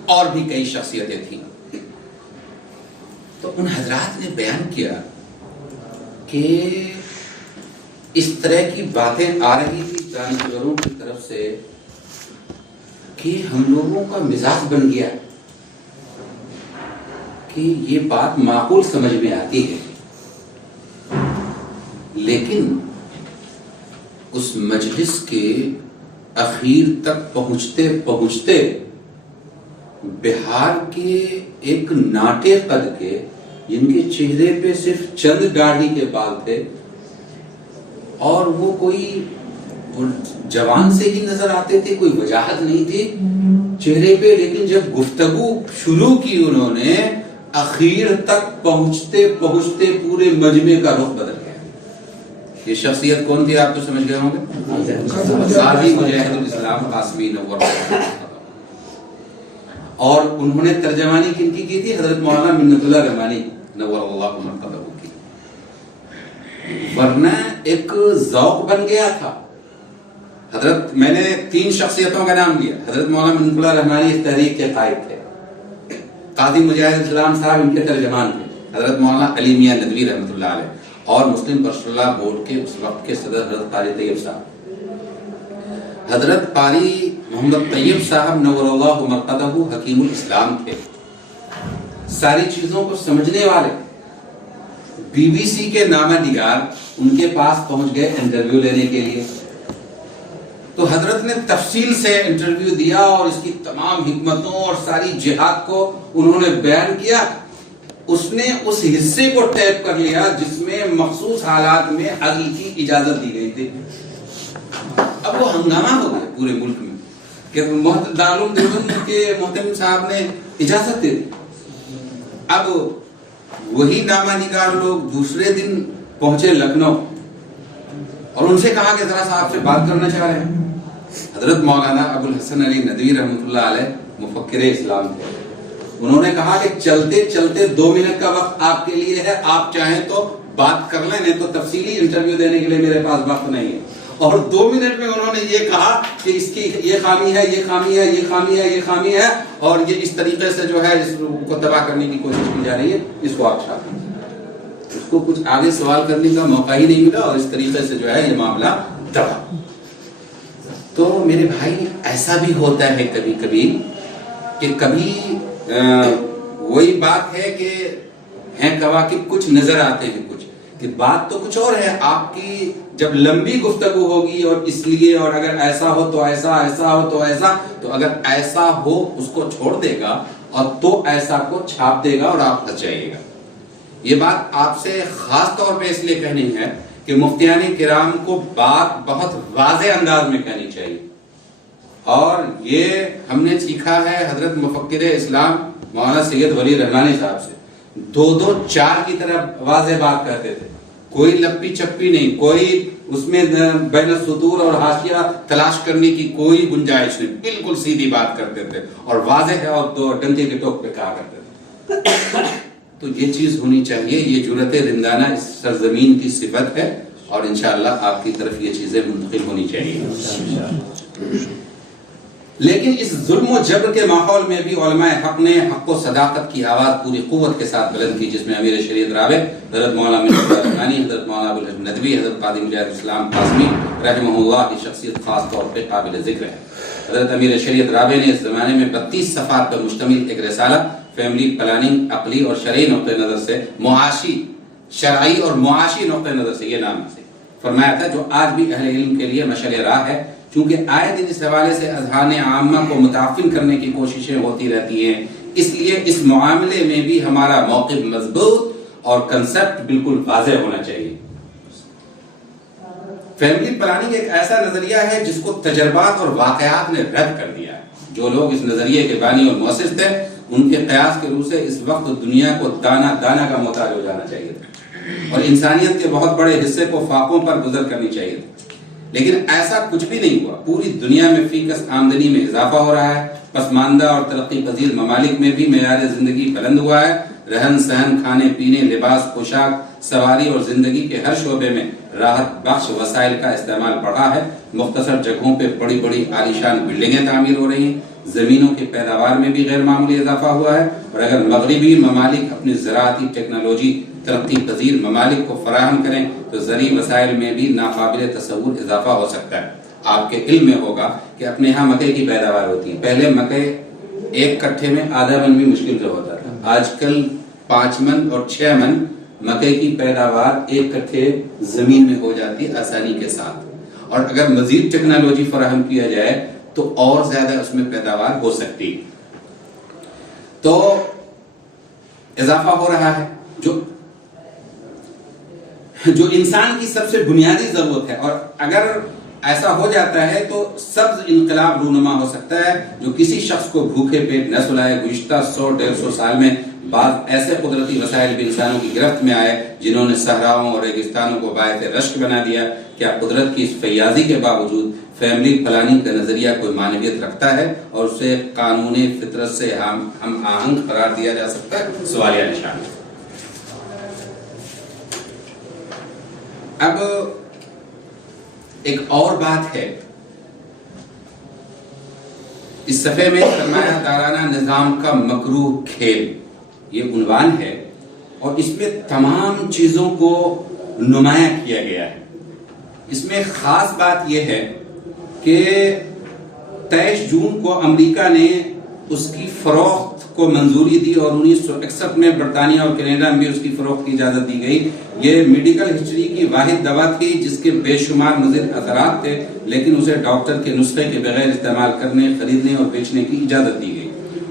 اور بھی کئی شخصیتیں تھیں۔ تو ان حضرات نے بیان کیا کہ اس طرح کی باتیں آ رہی تھی دانشوروں کی طرف سے کہ ہم لوگوں کا مزاج بن گیا کہ یہ بات معقول سمجھ میں آتی ہے، لیکن اس مجلس کے اخیر تک پہنچتے پہنچتے بہار کے ایک ناٹے قد کے، جن کے چہرے پہ صرف چند داڑھی کے بال تھے اور وہ کوئی جوان سے ہی نظر آتے تھے، کوئی وجاہت نہیں تھی چہرے پہ، لیکن جب گفتگو شروع کی انہوں نے، اخیر تک پہنچتے پہنچتے پورے مجمع کا رخ بدل گیا۔ یہ شخصیت کون تھی آپ تو سمجھ گئے ہوں گے، قاضی مجاہد الاسلام قاسمی نور اللہ۔ اور انہوں نے ترجمانی کن کی تھی؟ حضرت مولانا منت اللہ رحمانی نور اللہ مرقدہ کی۔ ورنہ ایک ذوق بن گیا تھا۔ حضرت، میں نے 3 شخصیتوں کا نام دیا۔ حضرت مولانا منت اللہ رحمانی اس تحریک کے قائد تھے، قاضی مجاہد الاسلام صاحب ان کے ترجمان تھے، حضرت مولانا علی میاں ندوی رحمۃ اللہ علیہ، اور مسلم پرسنل لا بورڈ کے اس وقت کے صدر حضرت قاری طیب صاحب، حضرت قاری محمد طیب صاحب نور اللہ مرقدہ حکیم الاسلام تھے، ساری چیزوں کو سمجھنے والے۔ بی بی سی کے نامہ نگار ان کے پاس پہنچ گئے انٹرویو لینے کے لیے، تو حضرت نے تفصیل سے انٹرویو دیا اور اس کی تمام حکمتوں اور ساری جہاد کو انہوں نے بیان کیا۔ اس نے اس حصے کو ٹیپ کر لیا جس میں مخصوص حالات میں عزل کی اجازت دی گئی تھی۔ اب وہ ہنگامہ ہو گیا پورے ملک میں کہ دارالعلوم دیوبند کے محتمم صاحب نے اجازت دے دی۔ اب وہی نامہ نگار لوگ دوسرے دن پہنچے لکھنؤ اور ان سے کہا کہ ذرا صاحب سے بات کرنا چاہ رہے ہیں۔ حضرت مولانا ابو الحسن علی ندوی رحمۃ اللہ علیہ مفکر اسلام تھے، انہوں نے کہا کہ چلتے چلتے 2 منٹ کا وقت آپ کے لیے ہے، آپ چاہیں تو بات کر لیں، نہیں تو تفصیلی انٹرویو دینے کے لیے میرے پاس وقت نہیں ہے۔ اور 2 منٹ میں انہوں نے یہ کہا کہ اس کی یہ خامی ہے، یہ خامی ہے، یہ خامی ہے، یہ خامی ہے، اور یہ اس طریقے سے جو ہے اس کو تباہ کرنے کی کوشش کی جا رہی ہے، اس کو آپ چھاپیں۔ اس کو کچھ آگے سوال کرنے کا موقع ہی نہیں ملا اور اس طریقے سے جو ہے یہ معاملہ تباہ۔ تو میرے بھائی ایسا بھی ہوتا ہے کبھی کبھی کہ کبھی وہی بات ہے کہ ہیں کواکب کچھ نظر آتے ہیں کچھ، کہ بات تو کچھ اور ہے۔ آپ کی جب لمبی گفتگو ہوگی اور اس لیے، اور اگر ایسا ہو تو ایسا، ایسا ہو تو ایسا، تو اگر ایسا ہو اس کو چھوڑ دے گا اور تو ایسا کو چھاپ دے گا اور آپ پھنس جائیے گا۔ یہ بات آپ سے خاص طور پہ اس لیے کہنی ہے کہ مفتیان کرام کو بات بہت واضح انداز میں کہنی چاہیے، اور یہ ہم نے سیکھا ہے حضرت مفکر اسلام مولانا سید ولی رحمانی صاحب سے۔ 2 4 کی طرح واضح بات کرتے تھے، کوئی لپی چپی نہیں، کوئی اس میں بین السطور اور حاشیہ تلاش کرنے کی کوئی گنجائش نہیں، بالکل سیدھی بات کرتے تھے اور واضح ہے اور 2 ڈنڈے کے ٹوک پہ کہا کرتے تھے۔ تو یہ چیز ہونی چاہیے، یہ جرأت رندانہ اس سرزمین کی صفت ہے، اور انشاءاللہ آپ کی طرف یہ چیزیں منتقل ہونی چاہیے۔ لیکن اس ظلم و جبر کے ماحول میں بھی علماء حق نے حق و صداقت کی آواز پوری قوت کے ساتھ بلند کی، جس میں امیر شریعت رابع حضرت مولانا منت اللہ رحمانی، حضرت مولانا ابو الحسن ندوی، حضرت قاضی مجاہد الاسلام قاسمی رحمہ اللہ کی شخصیت خاص طور پہ قابل ذکر ہے۔ حضرت امیر شریعت رابع نے اس زمانے میں 32 صفحات پر مشتمل ایک رسالہ فیملی پلاننگ عقلی اور شرعی نقطہ نظر سے، معاشی، شرعی اور معاشی نقطہ نظر سے، یہ نام سے فرمایا تھا، جو آج بھی اہل علم کے لیے مشعل راہ ہے، چونکہ آئے دن اس حوالے سے اذہان عامہ کو متعفن کرنے کی کوششیں ہوتی رہتی ہیں، اس لیے اس معاملے میں بھی ہمارا موقف مضبوط اور کنسپٹ بالکل واضح ہونا چاہیے۔ فیملی پلاننگ ایک ایسا نظریہ ہے جس کو تجربات اور واقعات نے رد کر دیا ہے۔ جو لوگ اس نظریے کے بانی اور مؤسس تھے، ان کے قیاس کے روح سے اس وقت دنیا کو دانا دانا کا محتاج ہو جانا چاہیے تھا اور انسانیت کے بہت بڑے حصے کو فاقوں پر گزر کرنی چاہیے تھی، لیکن ایسا کچھ بھی نہیں ہوا۔ پوری دنیا میں فی کس آمدنی میں اضافہ ہو رہا ہے، پسماندہ اور ترقی پذیر ممالک میں بھی معیار زندگی بلند ہوا ہے، رہن سہن، کھانے پینے، لباس، پوشاک، سواری اور زندگی کے ہر شعبے میں راحت بخش وسائل کا استعمال بڑھا ہے، مختصر جگہوں پہ بڑی بڑی عالیشان بلڈنگیں تعمیر ہو رہی ہیں، زمینوں کی پیداوار میں بھی غیر معمولی اضافہ ہوا ہے، اور اگر مغربی ممالک اپنی زراعتی ٹیکنالوجی ترقی پذیر ممالک کو فراہم کریں تو زرعی وسائل میں بھی ناقابل تصور اضافہ ہو سکتا ہے۔ آپ کے علم میں ہوگا کہ اپنے ہاں مکئی کی پیداوار ہوتی ہے، پہلے مکئی 1 کٹھے میں آدھا من بھی مشکل سے ہوتا تھا، آج کل 5 من اور 6 من مکئی کی پیداوار 1 کٹھے زمین میں ہو جاتی ہے آسانی کے ساتھ، اور اگر مزید ٹیکنالوجی فراہم کیا جائے تو اور زیادہ اس میں پیداوار ہو سکتی. تو اضافہ ہو رہا ہے جو انسان کی سب سے بنیادی ضرورت ہے، اور اگر ایسا ہو جاتا ہے تو سبز انقلاب رونما ہو سکتا ہے جو کسی شخص کو بھوکے پیٹ نہ سلائے. گزشتہ 100-150 سال میں بعض ایسے قدرتی وسائل بھی انسانوں کی گرفت میں آئے جنہوں نے صحراؤں اور ریگستانوں کو باعث رشک بنا دیا. کیا قدرت کی اس فیاضی کے باوجود فیملی پلاننگ کا نظریہ کوئی معنویت رکھتا ہے اور اسے قانون فطرت سے ہم آہنگ قرار دیا جا سکتا ہے؟ سوالیہ نشان. اب ایک اور بات ہے، اس صفحے میں سرمایہ دارانہ نظام کا مکروہ کھیل یہ عنوان ہے، اور اس میں تمام چیزوں کو نمایاں کیا گیا ہے. اس میں خاص بات یہ ہے کہ 23 جون کو امریکہ نے اس کی فروخت کو منظوری دی اور 1961 میں برطانیہ اور کینیڈا میں اس کی فروخت کی اجازت دی گئی. یہ میڈیکل ہسٹری کی واحد دوا تھی جس کے بے شمار مضر اثرات تھے، لیکن اسے ڈاکٹر کے نسخے کے بغیر استعمال کرنے، خریدنے اور بیچنے کی اجازت دی گئی.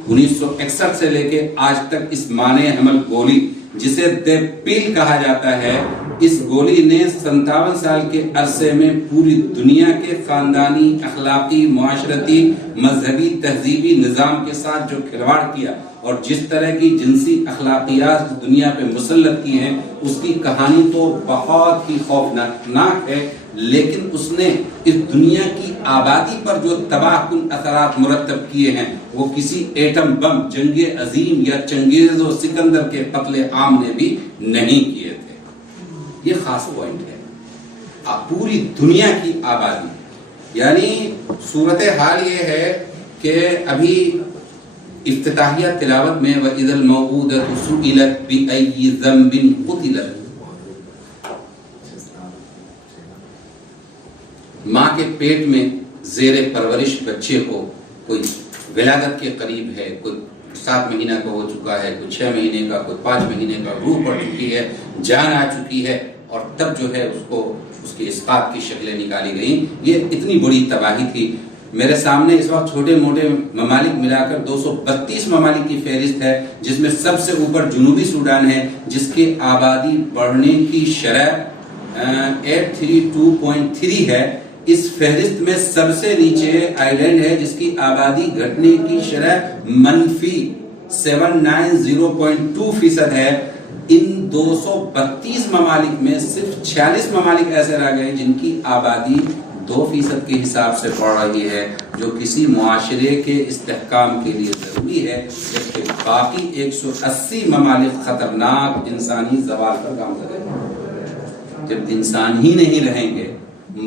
1961 سے لے کے آج تک اس مانع حمل گولی جسے دے پیل کہا جاتا ہے، اس گولی نے 57 سال کے عرصے میں پوری دنیا کے خاندانی، اخلاقی، معاشرتی، مذہبی، تہذیبی نظام کے ساتھ جو کھلواڑ کیا اور جس طرح کی جنسی اخلاقیات دنیا پہ مسلط کی ہیں، اس کی کہانی تو بہت ہی خوفناک ہے. لیکن اس نے اس دنیا کی آبادی پر جو تباہ کن اثرات مرتب کیے ہیں وہ کسی ایٹم بم، جنگ عظیم یا چنگیز و سکندر کے قتل عام نے بھی نہیں کیے تھے. یہ خاص پوائنٹ ہے. پوری دنیا کی آبادی، یعنی صورتحال یہ ہے کہ ابھی افتتاحیہ تلاوت میں وَإِذَا الْمَوْءُودَةُ سُئِلَتْ بِأَيِّ ذَنبٍ قُتِلَتْ، ماں کے پیٹ میں زیر پرورش بچے کو کوئی ولادت کے قریب ہے، کوئی 7 مہینہ کا ہو چکا ہے، کوئی 6 مہینے کا، کوئی 5 مہینے کا، روح پڑ چکی ہے، جان آ چکی ہے، اور تب جو ہے اس کو اس کی اسقاط کی شکلیں نکالی گئیں. یہ اتنی بڑی تباہی تھی. میرے سامنے اس وقت چھوٹے موٹے ممالک ملا کر 232 ممالک کی فہرست ہے، جس میں سب سے اوپر جنوبی سوڈان ہے جس کی آبادی بڑھنے کی شرح 832.3 ہے. اس فہرست میں سب سے نیچے آئی لینڈ ہے جس کی آبادی گھٹنے کی شرح -790.2% ہے. ان 232 ممالک میں صرف 46 ممالک ایسے رہ گئے جن کی آبادی 2% کے حساب سے بڑھ رہی ہے، جو کسی معاشرے کے استحکام کے لیے ضروری ہے، جبکہ باقی 180 ممالک خطرناک انسانی زوال پر گامزن ہیں. جب انسان ہی نہیں رہیں گے،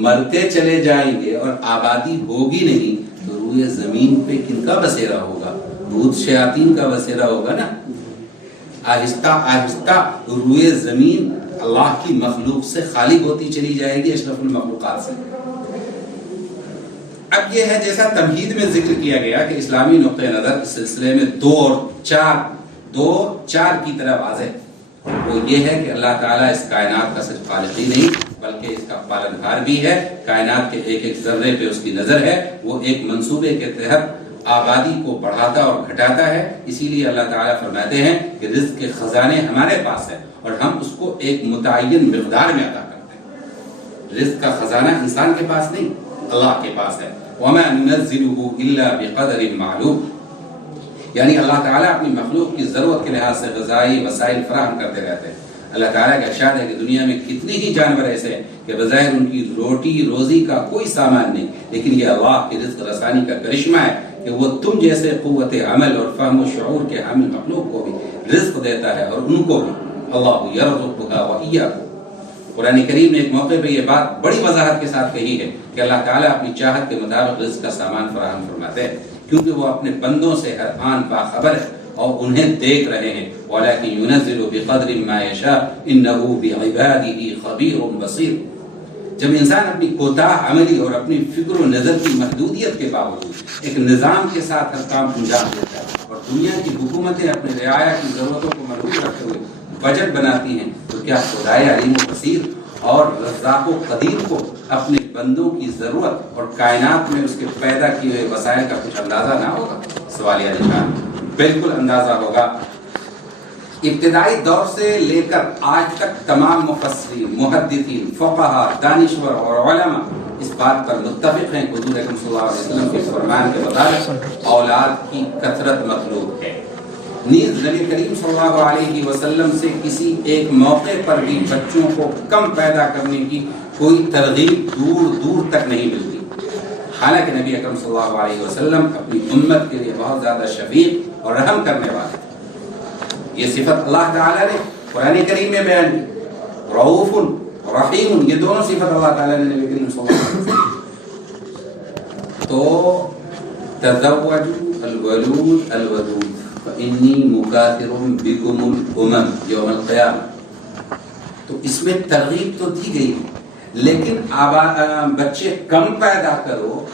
مرتے چلے جائیں گے اور آبادی ہوگی نہیں، تو روئے زمین پہ کن کا بسیرا ہوگا؟ بھوت شیاطین کا بسیرا ہوگا نا. آہستہ آہستہ روئے زمین اللہ کی مخلوق سے خالی ہوتی چلی جائے گی، اشرف المخلوقات سے. اب یہ ہے جیسا تمہید میں ذکر کیا گیا کہ اسلامی نقطہ نظر اس سلسلے میں 2 اور 4 کی طرح واضح. وہ یہ ہے کہ اللہ تعالیٰ اس کائنات کا صرف خالق ہی نہیں بلکہ اس کا پالنہار بھی ہے. کائنات کے ایک ایک ذرے پہ اس کی نظر ہے. وہ ایک منصوبے کے تحت آبادی کو بڑھاتا اور گھٹاتا ہے. اسی لیے اللہ تعالیٰ فرماتے ہیں کہ رزق کے خزانے ہمارے پاس ہیں اور ہم اس کو ایک متعین مقدار میں عطا کرتے ہیں. رزق کا خزانہ انسان کے پاس نہیں، اللہ کے پاس ہے. وَمَا نُنَزِّلُهُ إِلَّا بِقَدَرٍ مَعْلُومٍ، یعنی اللہ تعالیٰ اپنی مخلوق کی ضرورت کے لحاظ سے غذائی وسائل فراہم کرتے رہتے ہیں. اللہ تعالیٰ کا ارشاد ہے کہ دنیا میں کتنی ہی جانور ایسے ہیں کہ بظاہر ان کی روٹی روزی کا کوئی سامان نہیں، لیکن یہ اللہ کی رزق رسانی کا کرشمہ ہے کہ وہ تم جیسے قوت عمل اور فہم و شعور کے حامل مخلوق کو بھی رزق دیتا ہے اور ان کو بھی. اللہ یرزقها وإیاکم. قرآن کریم نے ایک موقع پہ یہ بات بڑی وضاحت کے ساتھ کہی ہے کہ اللہ تعالیٰ اپنی چاہت کے مطابق رزق کا سامان فراہم فرماتے ہیں، کیونکہ وہ اپنے بندوں سے ہر آن باخبر ہے اور انہیں دیکھ رہے ہیں. وَلَكِنْ يُنَزِّلُ بِقَدْرٍ مَا يَشَاءُ إِنَّهُ بِعِبَادِهِ خَبِيرٌ بَصِيرٌ. جب انسان اپنی کوتاہ عملی اور اپنی فکر و نظر کی محدودیت کے باوجود ایک نظام کے ساتھ ہر کام انجام دیتا ہے اور دنیا کی حکومتیں اپنے رعایا کی ضرورتوں کو مربوط رکھتے ہوئے بجٹ بناتی ہیں، تو کیا خدائے علیم و بصیر اور رزاق و قدیر کو اپنے بندوں کی ضرورت اور کائنات میں اس کے پیدا کیے ہوئے وسائل کا کچھ اندازہ نہ ہوگا؟ سوالیہ نشان بالکل اندازہ ہوگا۔ ابتدائی دور سے لے کر آج تک تمام مفسرین، محدثین، فقہاء، دانشور اور علماء اس بات پر متفق ہیں کہ حضور اکرم صلی اللہ علیہ وسلم کے فرمان کے مطابق اولاد کی کثرت مطلوب ہے۔ نیز نبی کریم صلی اللہ علیہ وسلم سے کسی ایک موقع پر بھی بچوں کو کم پیدا کرنے کی کوئی ترغیب دور دور تک نہیں ملتی، حالانکہ نبی اکرم صلی اللہ علیہ وسلم اپنی امت کے لیے بہت زیادہ شفیق اور رحم کرنے والے تھے۔ یہ صفت اللہ تعالیٰ نے قرآن کریم میں بیان کی، رؤوف رحیم، یہ دونوں صفت اللہ تعالیٰ نے نبی کریم صلی اللہ علیہ وسلم۔ تو تزوجوا الولود الودود فإنی مکاثر بکم الامم یوم القیامہ۔ تو اس میں ترغیب تو دی گئی، لیکن بچے کم پیدا کرو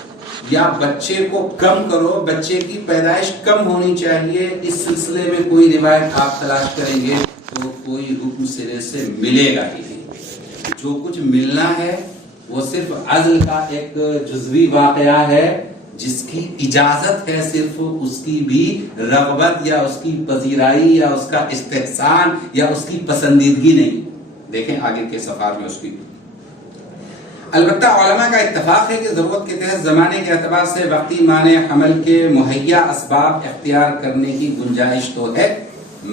یا بچے کو کم کرو، بچے کی پیدائش کم ہونی چاہیے، اس سلسلے میں کوئی روایت آپ تلاش کریں گے تو کوئی حکم سرے سے ملے گا ہی نہیں۔ جو کچھ ملنا ہے وہ صرف عزل کا ایک جزوی واقعہ ہے، جس کی اجازت ہے صرف اس کی بھی رغبت یا اس کی پذیرائی یا اس کا استحسان یا اس کی پسندیدگی نہیں۔ دیکھیں آگے کے صفحات میں اس کی۔ البتہ علماء کا اتفاق ہے کہ ضرورت کے تحت زمانے کے اعتبار سے وقتی معنی حمل کے مہیا اسباب اختیار کرنے کی گنجائش تو ہے،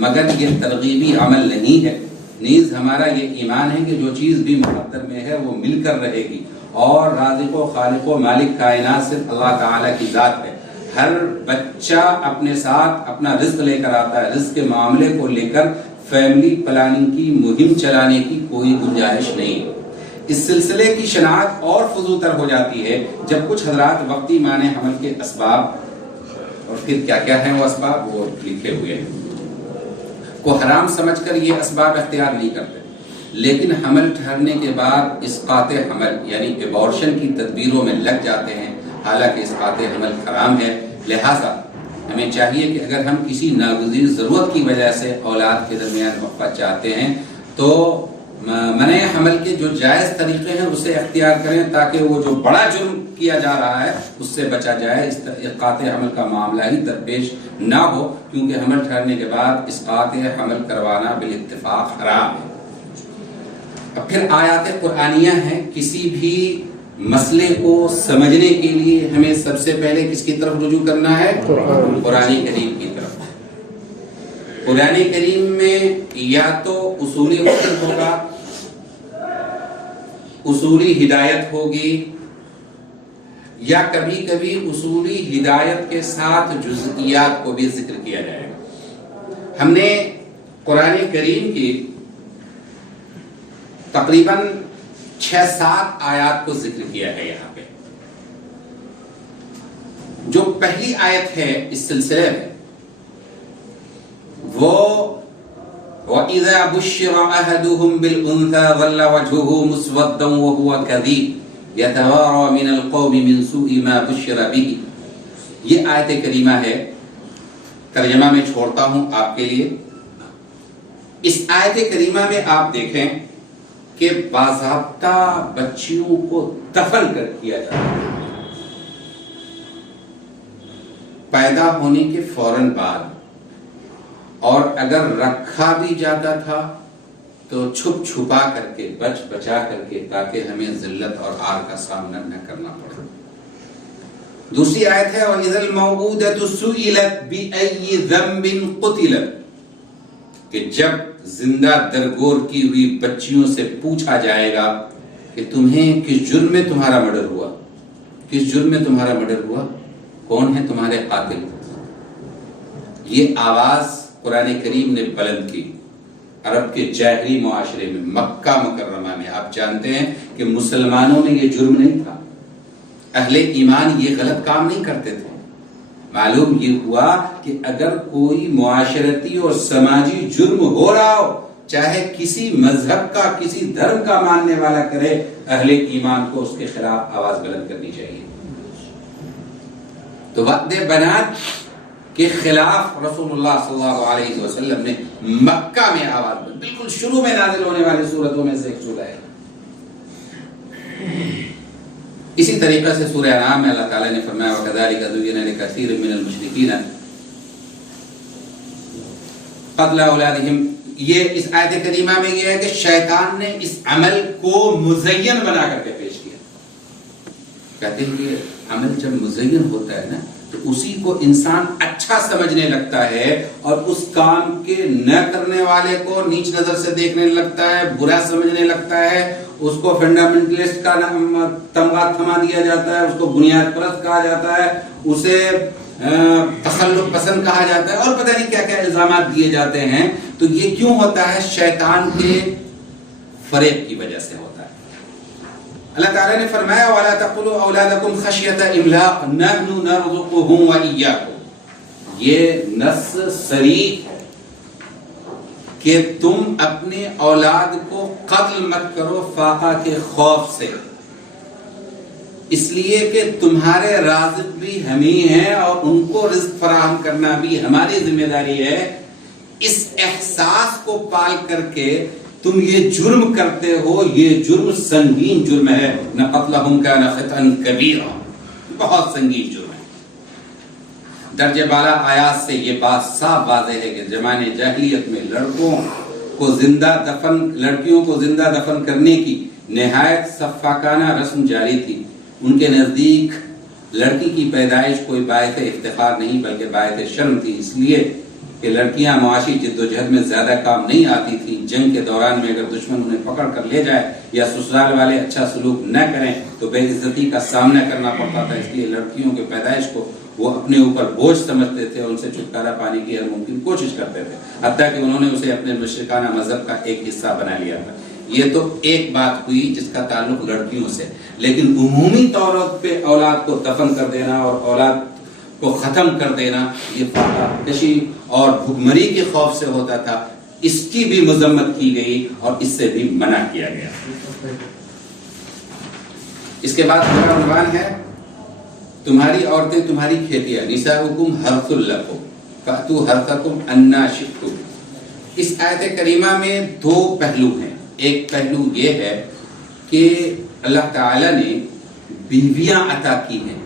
مگر یہ ترغیبی عمل نہیں ہے۔ نیز ہمارا یہ ایمان ہے کہ جو چیز بھی مقدر میں ہے وہ مل کر رہے گی، اور رازق و خالق و مالک کائنات صرف اللہ تعالیٰ کی ذات ہے۔ ہر بچہ اپنے ساتھ اپنا رزق لے کر آتا ہے، رزق کے معاملے کو لے کر فیملی پلاننگ کی مہم چلانے کی کوئی گنجائش نہیں۔ اس سلسلے کی شناخت اور فزوں تر ہو جاتی ہے جب کچھ حضرات وقتی معنی حمل کے اسباب، اور پھر کیا کیا ہیں وہ اسباب وہ لکھے ہوئے ہیں، کو حرام سمجھ کر یہ اسباب اختیار نہیں کرتے، لیکن حمل ٹھہرنے کے بعد اسقاط حمل یعنی ایبارشن کی تدبیروں میں لگ جاتے ہیں، حالانکہ اسقاط حمل حرام ہے۔ لہٰذا ہمیں چاہیے کہ اگر ہم کسی ناگزیر ضرورت کی وجہ سے اولاد کے درمیان وقفہ چاہتے ہیں تو منع حمل کے جو جائز طریقے ہیں اسے اختیار کریں، تاکہ وہ جو بڑا جرم کیا جا رہا ہے اس سے بچا جائے۔ اسقاط حمل کا معاملہ ہی درپیش نہ ہو، کیونکہ حمل ٹھہرنے کے بعد اسقاط حمل کروانا بالاتفاق حرام ہے۔ اب پھر آیات قرآنیہ ہیں۔ کسی بھی مسئلے کو سمجھنے کے لیے ہمیں سب سے پہلے کس کی طرف رجوع کرنا ہے؟ قرآن کریم کی طرف۔ قرآن کریم میں یا تو اصولی حکم ہوگا، اصولی ہدایت ہوگی، یا کبھی کبھی اصولی ہدایت کے ساتھ جزئیات کو بھی ذکر کیا جائے گا۔ ہم نے قرآن کریم کی تقریباً 6-7 آیات کو ذکر کیا ہے یہاں پہ۔ جو پہلی آیت ہے اس سلسلے میں وہ وَإِذَا بُشِّرَ أَحَدُهُمْ بِالْأُنْثَى ظَلَّ وَجْهُهُ مُسْوَدًّا وَهُوَ كَظِيمٌ يَتَوَارَى مِنَ الْقَوْمِ مِنْ سُوءِ مَا بُشِّرَ بِهِ۔ یہ آیت کریمہ ہے، ترجمہ میں چھوڑتا ہوں آپ کے لیے۔ اس آیت کریمہ میں آپ دیکھیں کہ باضابطہ بچیوں کو دفن کر دیا جاتا ہے، پیدا ہونے کے فوراً بعد، اور اگر رکھا بھی جاتا تھا تو چھپ چھپا کر کے، بچ بچا کر کے، تاکہ ہمیں ذلت اور عار کا سامنا نہ کرنا پڑے۔ دوسری آیت ہے وَإِذَا الْمَوْءُودَةُ سُئِلَتْ بِأَيِّ ذَنبٍ قُتِلَتْ، کہ جب زندہ درگور کی ہوئی بچیوں سے پوچھا جائے گا کہ تمہیں کس جرم میں تمہارا مرڈر ہوا، کس جرم میں تمہارا مرڈر ہوا، کون ہے تمہارے قاتل۔ یہ آواز قرآن کریم نے بلند کی عرب کے جاہلی معاشرے میں، مکہ مکرمہ میں۔ آپ جانتے ہیں کہ مسلمانوں میں یہ جرم نہیں تھا، اہل ایمان یہ غلط کام نہیں کرتے تھے۔ معلوم یہ ہوا کہ اگر کوئی معاشرتی اور سماجی جرم ہو رہا ہو، چاہے کسی مذہب کا، کسی دھرم کا ماننے والا کرے، اہل ایمان کو اس کے خلاف آواز بلند کرنی چاہیے۔ تو وعد بنات کے خلاف رسول اللہ صلی اللہ علیہ وسلم نے مکہ میں آواز بلند، بالکل شروع میں نازل ہونے والی سورتوں میں سے ایک سورہ ہے۔ اسی طریقے سے سورہ انعام میں اللہ تعالیٰ نے فرمایا وَكَذَلِكَ زُيِّنَ لِكَثِيرٍ مِّنَ الْمُشْرِكِينَ قتل اولادہم. یہ اس آیت کریمہ میں یہ ہے کہ شیطان نے اس عمل کو مزین بنا کر کے پیش کیا. کہتے ہیں یہ عمل جب مزین ہوتا ہے نا تو اسی کو انسان اچھا سمجھنے لگتا ہے اور اس کام کے نہ کرنے والے کو نیچ نظر سے دیکھنے لگتا ہے, برا سمجھنے لگتا ہے, اس کو فنڈامنٹلسٹ کا تمغہ تھما دیا جاتا ہے, اس کو بنیاد پرست کہا جاتا ہے, اسے تخلف پسند کہا جاتا ہے, اور پتہ نہیں کیا کیا الزامات دیے جاتے ہیں. تو یہ کیوں ہوتا ہے؟ شیطان کے فریب کی وجہ سے ہوتا ہے. اللہ تعالیٰ نے فرمایا وَلَا تَقْتُلُوا أَوْلَادَكُمْ خَشْيَةَ إِمْلَاقٍ نَحْنُ نَرْزُقُهُمْ وَإِيَّاكُمْ. یہ نص صریح ہے کہ تم اپنے اولاد کو قتل مت کرو فاقہ کے خوف سے, اس لیے کہ تمہارے رازق بھی ہم ہی ہیں اور ان کو رزق فراہم کرنا بھی ہماری ذمہ داری ہے. اس احساس کو پال کر کے تم یہ جرم کرتے ہو, یہ جرم سنگین جرم ہے. نہ قتلہم کان خطأ کبیرا, بہت سنگین جرم ہے. درجہ بالا آیات سے یہ بات صاف واضح ہے کہ زمانے جاہلیت میں لڑکیوں کو زندہ دفن کرنے کی نہایت سفاکانہ رسم جاری تھی. ان کے نزدیک لڑکی کی پیدائش کوئی باعث افتخار نہیں بلکہ باعث شرم تھی, اس لیے کہ لڑکیاں معاشی جدوجہد میں زیادہ کام نہیں آتی تھی. جنگ کے دوران میں اگر دشمن انہیں پکڑ کر لے جائے یا سسرال والے اچھا سلوک نہ کریں تو بے عزتی کا سامنا کرنا پڑتا تھا. اس لیے لڑکیوں کی پیدائش کو وہ اپنے اوپر بوجھ سمجھتے تھے اور ان سے چھٹکارا پانے کی ہر ممکن کوشش کرتے تھے, حتیٰ کہ انہوں نے اسے اپنے مشرکانہ مذہب کا ایک حصہ بنا لیا تھا. یہ تو ایک بات ہوئی جس کا تعلق لڑکیوں سے, لیکن عمومی طور پہ اولاد کو دفن کر دینا اور اولاد کو ختم کر دینا یہ فاقہ کشی اور بھوکمری کے خوف سے ہوتا تھا. اس کی بھی مذمت کی گئی اور اس سے بھی منع کیا گیا. اس کے بعد ہمارا عنوان ہے تمہاری عورتیں تمہاری کھیتیاں, نساؤکم حرث لکم فأتوا حرثکم انا شئتم. اس آیت کریمہ میں دو پہلو ہیں. ایک پہلو یہ ہے کہ اللہ تعالی نے بیویاں عطا کی ہیں.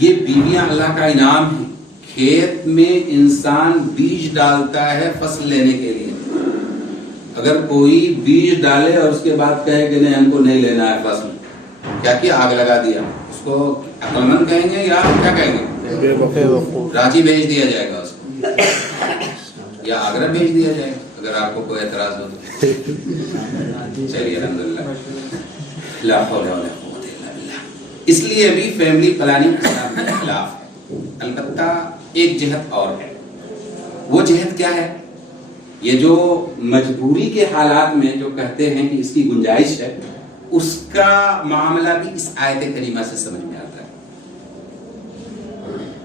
یہ بیویاں اللہ کا انعام ہے. کھیت میں انسان بیج ڈالتا ہے فصل لینے کے لیے. اگر کوئی بیج ڈالے اور اس کے بعد کہے کہ نہیں ہم کو نہیں لینا ہے فصل, کیا کیا آگ لگا دیا, اس کو عقل مند کہیں گے یا کیا کہیں گے؟ راضی بھیج دیا جائے گا اس کو یا آگرہ بھیج دیا جائے گا اگر آپ کو کوئی اعتراض ہو تو. چلیے الحمدللہ لا حول ولا قوت الا باللہ. اس لیے ابھی فیملی پلاننگ کے خلاف ہے. البتہ ایک جہت اور ہے. وہ جہت کیا ہے؟ یہ جو مجبوری کے حالات میں جو کہتے ہیں کہ اس کی گنجائش ہے, اس کا معاملہ بھی اس آیت کریمہ سے سمجھ میں آتا ہے.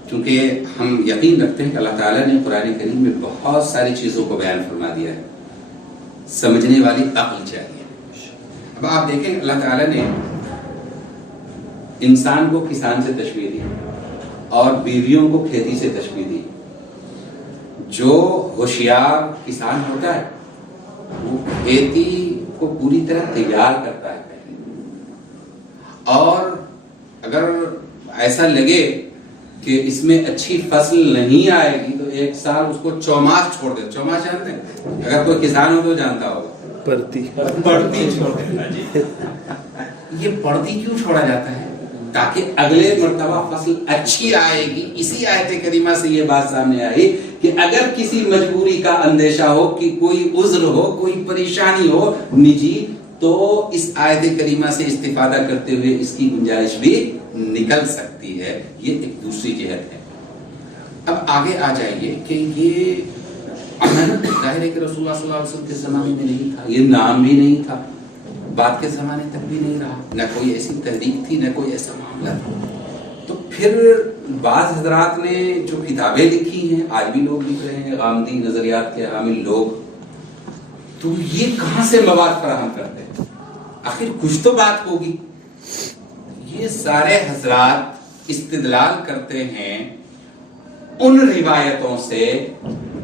کیونکہ ہم یقین رکھتے ہیں کہ اللہ تعالیٰ نے قرآن کریم میں بہت ساری چیزوں کو بیان فرما دیا ہے. سمجھنے والی عقل چاہیے. اب آپ دیکھیں اللہ تعالیٰ نے انسان کو کسان سے تشبیہ دی اور بیویوں کو کھیتی سے تشبیہ دی. جو ہوشیار کسان ہوتا ہے وہ کھیتی کو پوری طرح تیار کرتا ہے پہلے, اور اگر ایسا لگے کہ اس میں اچھی فصل نہیں آئے گی تو ایک سال اس کو چوماس چھوڑ دے. چوماس جانتے ہیں؟ اگر کوئی کسان ہو تو جانتا ہوگا, پڑتی چھوڑ دیتا. جی یہ پڑتی کیوں چھوڑا جاتا ہے؟ تاکہ اگلے مرتبہ فصل اچھی آئے گی. اسی آیت کریمہ سے یہ بات سامنے آئی کہ اگر کسی مجبوری کا اندیشہ ہو, کہ کوئی عذر ہو, کوئی پریشانی ہو نجی, تو اس آیت کریمہ سے استفادہ کرتے ہوئے اس کی گنجائش بھی نکل سکتی ہے. یہ ایک دوسری جہت ہے. اب آگے آ جائیے کہ یہ عمل ظاہر ہے کہ رسول اللہ صلی اللہ علیہ وسلم کے زمانے میں نہیں تھا, یہ نام بھی نہیں تھا, بعد کے زمانے تک بھی نہیں رہا, نہ کوئی ایسی تحریک تھی, نہ کوئی ایسا معاملہ تھا. تو پھر بعض حضرات نے جو کتابیں لکھی ہیں, آج بھی لوگ لکھ رہے ہیں, غامدی نظریات کے حامل لوگ, تو یہ کہاں سے مواد فراہم کرتے ہیں؟ آخر کچھ تو بات ہوگی. یہ سارے حضرات استدلال کرتے ہیں ان روایتوں سے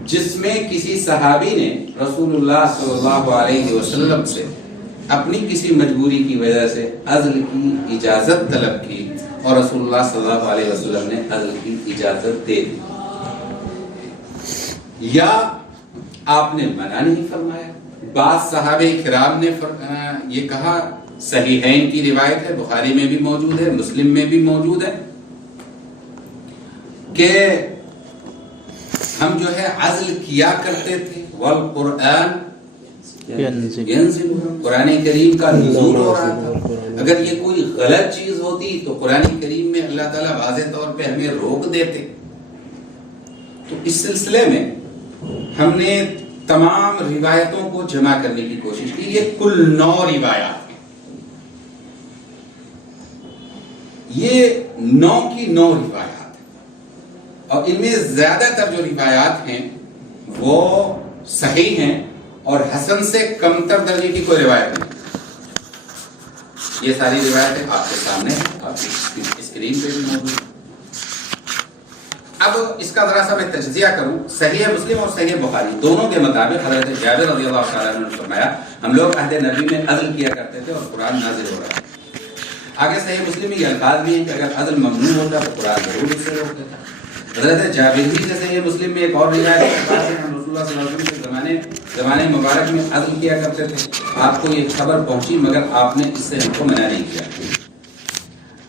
جس میں کسی صحابی نے رسول اللہ صلی اللہ علیہ وسلم سے اپنی کسی مجبوری کی وجہ سے عزل کی اجازت طلب کی اور رسول اللہ صلی اللہ علیہ وسلم نے عزل کی اجازت دے دی، یا آپ نے منع نہیں فرمایا. بعض صحابہ کرام نے یہ کہا، صحیحین کی روایت ہے، بخاری میں بھی موجود ہے، مسلم میں بھی موجود ہے، کہ ہم جو ہے عزل کیا کرتے تھے، والقرآن ینزل، قرآن کریم کا نزول ہو رہا تھا. اگر یہ کوئی غلط چیز ہوتی تو قرآن کریم میں اللہ تعالیٰ واضح طور پہ ہمیں روک دیتے. تو اس سلسلے میں ہم نے تمام روایتوں کو جمع کرنے کی کوشش کی. یہ کل 9 روایات ہیں، یہ 9 کی 9 روایات ہیں، اور ان میں زیادہ تر جو روایات ہیں وہ صحیح ہیں اور حسن سے کمتر درجے کی کوئی روایت نہیں. یہ ساری روایتیں آپ کے سامنے ہیں، آپ کی اسکرین پہ بھی موجود ہیں. اب اس کا ذرا سا میں تجزیہ کروں. صحیح مسلم اور صحیح بخاری دونوں کے مطابق حضرت جابر رضی اللہ تعالیٰ عنہ نے فرمایا ہم لوگ عہد نبی میں عزل کیا کرتے تھے اور قرآن نازل ہو رہا تھا. آگے صحیح مسلم میں یہ الفاظ بھی ہیں کہ اگر عزل ممنوع ہوتا تو قرآن ضرور اس سے روک دیتا. حضرت جابر ہی سے صحیح مسلم میں ایک اور روایت ہے کہ ہم رسول اللہ صلی اللہ علیہ وسلم کے زمانے مبارک میں عزل کیا کرتے تھے. آپ کو یہ خبر پہنچی مگر آپ نے اس سے ہم کو منع نہیں کیا.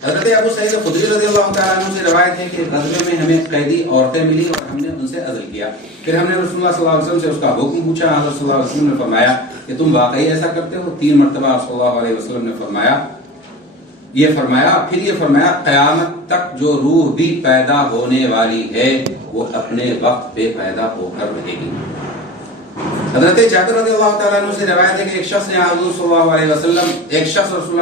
حضرت ابو سعید خدری رضی اللہ تعالیٰ عنہ سے روایت ہے کہ غزوے میں ہمیں قیدی عورتیں ملی اور ہم نے ان سے عزل کیا. پھر ہم نے رسول اللہ صلی اللہ علیہ وسلم سے اس کا حکم پوچھا. حضرت صلی اللہ علیہ وسلم نے فرمایا کہ تم واقعی ایسا کرتے ہو. 3 مرتبہ صلی اللہ علیہ وسلم نے فرمایا پھر یہ فرمایا قیامت تک جو روح بھی پیدا ہونے والی ہے وہ اپنے وقت پہ پیدا ہو کر رہے گی. حضرت جابر رضی اللہ تعالیٰ عنہ سے روایت ہے کہ ایک شخص رسول اللہ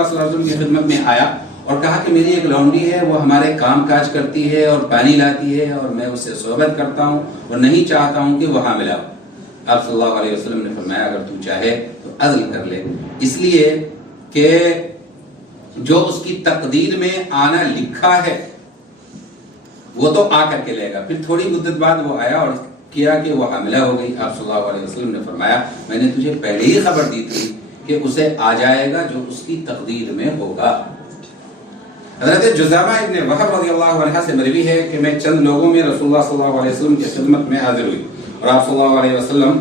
صلی اللہ علیہ وسلم کی خدمت میں آیا اور کہا کہ میری ایک لونڈی ہے، وہ ہمارے کام کاج کرتی ہے اور پانی لاتی ہے اور میں اس سے صحبت کرتا ہوں اور نہیں چاہتا ہوں کہ وہ حاملہ ہو. آپ صلی اللہ علیہ وسلم نے فرمایا اگر تو چاہے تو عزل کر لے، اس لیے کہ جو اس کی تقدیر میں آنا لکھا ہے وہ تو آ کر کے لے گا. پھر تھوڑی مدت بعد وہ آیا اور کیا کہ وہ حاملہ ہو گئی. آپ صلی اللہ علیہ وسلم نے فرمایا میں نے تجھے پہلے ہی خبر دی تھی کہ اسے آ جائے گا جو اس کی تقدیر میں ہوگا. حضرت جزامہ ابن وہب رضی اللہ عنہ سے مروی ہے کہ میں چند لوگوں میں رسول اللہ صلی اللہ علیہ وسلم کی خدمت میں حاضر ہوئی اور آپ صلی اللہ علیہ وسلم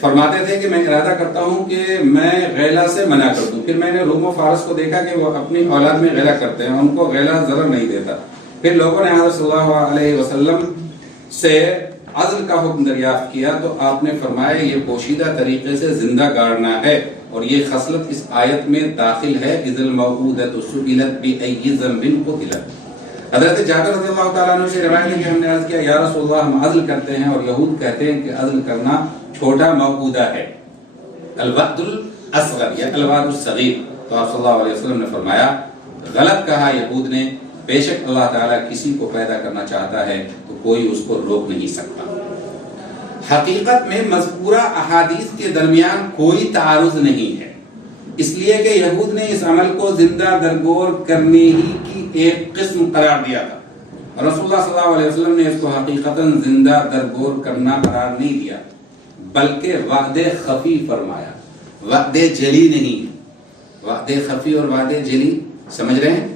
فرماتے تھے کہ میں ارادہ کرتا ہوں کہ میں غیلہ سے منع کر دوں. پھر میں نے روم و فارس کو دیکھا کہ وہ اپنی اولاد میں غیلہ کرتے ہیں، ان کو غیلہ ضرر نہیں دیتا. پھر لوگوں نے حضرت صلی اللہ علیہ وسلم سے عزل کا حکم دریافت کیا تو آپ نے فرمایا یہ پوشیدہ طریقے سے زندہ گاڑنا ہے اور یہ خصلت اس آیت میں داخل ہے اذ الموءودۃ سئلت بأی ذنب قتلت. حضرت جابر رضی اللہ تعالیٰ عنہ سے روایت ہے کہ ہم نے عرض کیا یا رسول اللہ ہم عزل کرتے ہیں اور یہود کہتے ہیں کہ عزل کرنا چھوٹا موعودہ ہے، الوعد الاصغر یا الوعد الصغیر. تو آپ صلی اللہ علیہ وسلم نے فرمایا غلط کہا یہود نے، بے شک اللہ تعالیٰ کسی کو پیدا کرنا چاہتا ہے تو کوئی اس کو روک نہیں سکتا. حقیقت میں مذکورہ احادیث کے درمیان کوئی تعارض نہیں ہے، اس لیے کہ یہود نے اس عمل کو زندہ درگور کرنے ہی کی ایک قسم قرار دیا تھا اور رسول اللہ صلی اللہ علیہ وسلم نے اس کو حقیقتاً زندہ درگور کرنا قرار نہیں دیا بلکہ وعد خفی فرمایا، وعد جلی نہیں. وعد خفی اور وعد جلی سمجھ رہے ہیں؟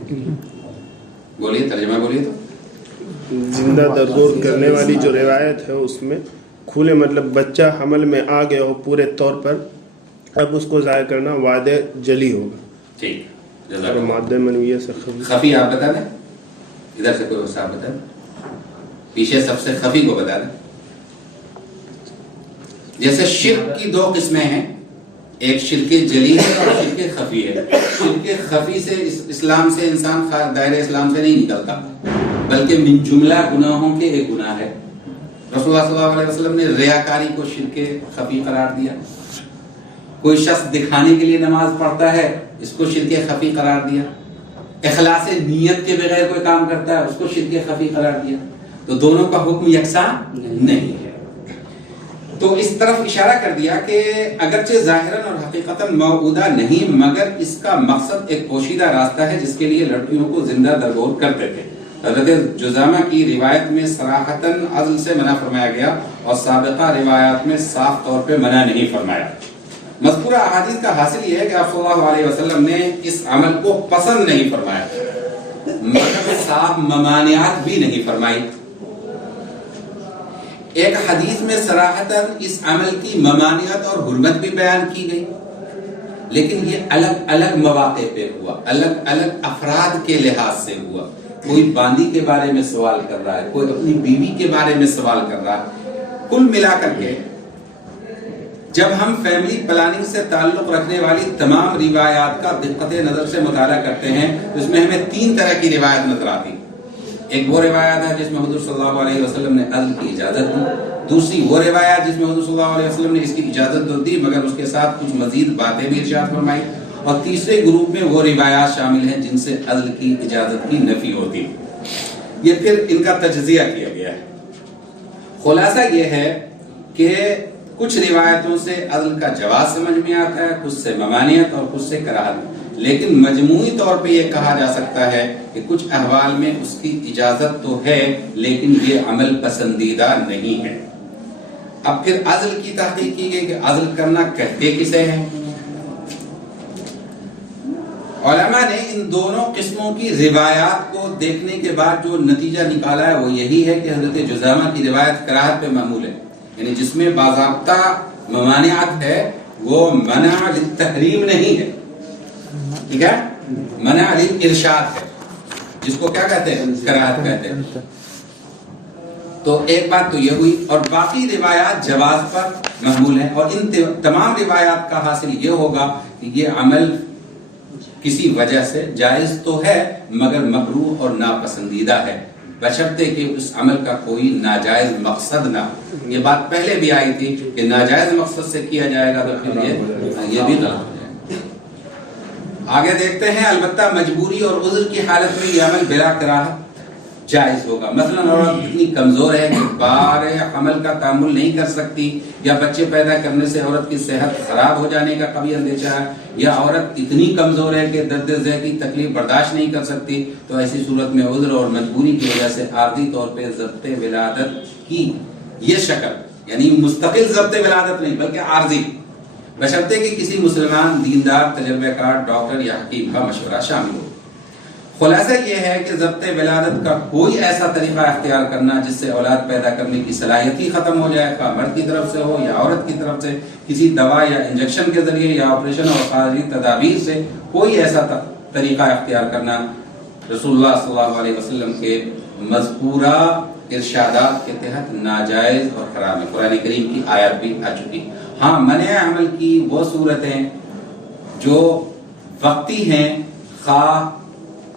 بولیے ترجمہ بولیے. تو زندہ درگور کرنے والی جو روایت ہے اس میں کھلے مطلب بچہ حمل میں آ گیا ہو پورے طور پر، اب اس کو ضائع کرنا وعد جلی ہوگا. ٹھیک. اور مادہ منویہ سے خفی آپ بتا دیں، ادھر سے کوئی صاحب بتا دیں، پیچھے سب سے خفی کو بتا دیں. جیسے شرک کی 2 قسمیں ہیں، ایک شرک جلی ہے اور شرک خفی ہے. شرک خفی سے اسلام سے انسان دائرہ اسلام سے نہیں نکلتا بلکہ من جملہ گناہوں کے ایک گناہ ہے. رسول اللہ صلی اللہ علیہ وسلم نے ریاکاری کو شرک خفی قرار دیا. کوئی شخص دکھانے کے لیے نماز پڑھتا ہے اس کو شرک خفی قرار دیا. اخلاص نیت کے بغیر کوئی کام کرتا ہے اس کو شرک خفی قرار دیا. تو دونوں کا حکم یکساں نہیں ہے. تو اس طرف اشارہ کر دیا کہ اگرچہ ظاہراً اور حقیقتاً موعودہ نہیں مگر اس کا مقصد ایک پوشیدہ راستہ ہے جس کے لیے لڑکیوں کو زندہ درگور کرتے تھے. حضرت جزامہ کی روایت میں صراحتاً عزل سے منع فرمایا گیا اور سابقہ روایات میں صاف طور پہ منع نہیں فرمایا. مذکورہ احادیث کا حاصل یہ ہے کہ آپ صلی اللہ علیہ وسلم نے اس عمل کو پسند نہیں فرمایا، مگر صاف ممانعات بھی نہیں فرمائی۔ ایک حدیث میں صراحتاً اس عمل کی ممانعت اور حرمت بھی بیان کی گئی، لیکن یہ الگ الگ مواقع پہ ہوا، الگ الگ افراد کے لحاظ سے ہوا۔ کوئی باندی کے بارے میں سوال کر رہا ہے، کوئی اپنی بیوی کے بارے میں سوال کر رہا ہے۔ کل ملا کر کے جب ہم فیملی پلاننگ سے تعلق رکھنے والی تمام روایات کا دقت نظر سے مطالعہ کرتے ہیں تو اس میں ہمیں 3 طرح کی روایت نظر آتی۔ ایک وہ روایت ہے جس میں حضور صلی اللہ علیہ وسلم نے عزل کی اجازت دی، دوسری وہ روایت جس میں حضور صلی اللہ علیہ وسلم نے اس کی اجازت تو دی مگر اس کے ساتھ کچھ مزید باتیں بھی ارشاد فرمائی، اور تیسرے گروپ میں وہ روایات شامل ہیں جن سے عزل کی اجازت کی نفی ہوتی۔ یہ پھر ان کا تجزیہ کیا گیا ہے۔ خلاصہ یہ ہے کہ کچھ روایتوں سے عزل کا جواز سمجھ میں آتا ہے، کچھ سے ممانعت اور کچھ سے کراہت، لیکن مجموعی طور پہ یہ کہا جا سکتا ہے کہ کچھ احوال میں اس کی اجازت تو ہے لیکن یہ عمل پسندیدہ نہیں ہے۔ اب پھر عزل کی تحقیق کی گئی کہ عزل کرنا کہتے کسے ہیں۔ علماء نے ان دونوں قسموں کی روایات کو دیکھنے کے بعد جو نتیجہ نکالا ہے وہ یہی ہے کہ حضرت جذامہ کی روایت کراہت پہ معمول ہے، یعنی جس میں باضابطہ ممانعت ہے وہ منع للتحریم نہیں ہے، ٹھیک ہے، منع للارشاد ہے، جس کو کیا کہتے ہیں، کراہت کہتے ہیں۔ تو ایک بات تو یہ ہوئی، اور باقی روایات جواز پر محمول ہیں، اور ان تمام روایات کا حاصل یہ ہوگا کہ یہ عمل کسی وجہ سے جائز تو ہے مگر مکروہ اور ناپسندیدہ ہے، بشرطے کہ اس عمل کا کوئی ناجائز مقصد نہ ہو۔ یہ بات پہلے بھی آئی تھی کہ ناجائز مقصد سے کیا جائے گا تو پھر یہ بھی غلط ہو جائے گا۔ آگے دیکھتے ہیں، البتہ مجبوری اور عذر کی حالت میں یہ عمل بلا کراہت جائز ہوگا۔ مثلا عورت اتنی کمزور ہے کہ بار حمل کا تحمل نہیں کر سکتی، یا بچے پیدا کرنے سے عورت کی صحت خراب ہو جانے کا قوی اندیشہ ہے، یا عورت اتنی کمزور ہے کہ درد ذہ کی تکلیف برداشت نہیں کر سکتی، تو ایسی صورت میں عذر اور مجبوری کی وجہ سے عارضی طور پہ ضبط ولادت کی یہ شکل، یعنی مستقل ضبط ولادت نہیں بلکہ عارضی، بشرطے کہ کسی مسلمان دیندار تجربہ کار ڈاکٹر یا حکیم کا مشورہ شامل ہو۔ خلاصہ یہ ہے کہ ضبط ولادت کا کوئی ایسا طریقہ اختیار کرنا جس سے اولاد پیدا کرنے کی صلاحیت ہی ختم ہو جائے، خواہ مرد کی طرف سے ہو یا عورت کی طرف سے، کسی دوا یا انجیکشن کے ذریعے یا آپریشن اور خارجی تدابیر سے کوئی ایسا طریقہ اختیار کرنا رسول اللہ صلی اللہ علیہ وسلم کے مذکورہ ارشادات کے تحت ناجائز اور حرام ہے۔ قرآن کریم کی آیت بھی آ چکی۔ ہاں، منع عمل کی وہ صورتیں جو وقتی ہیں، خواہ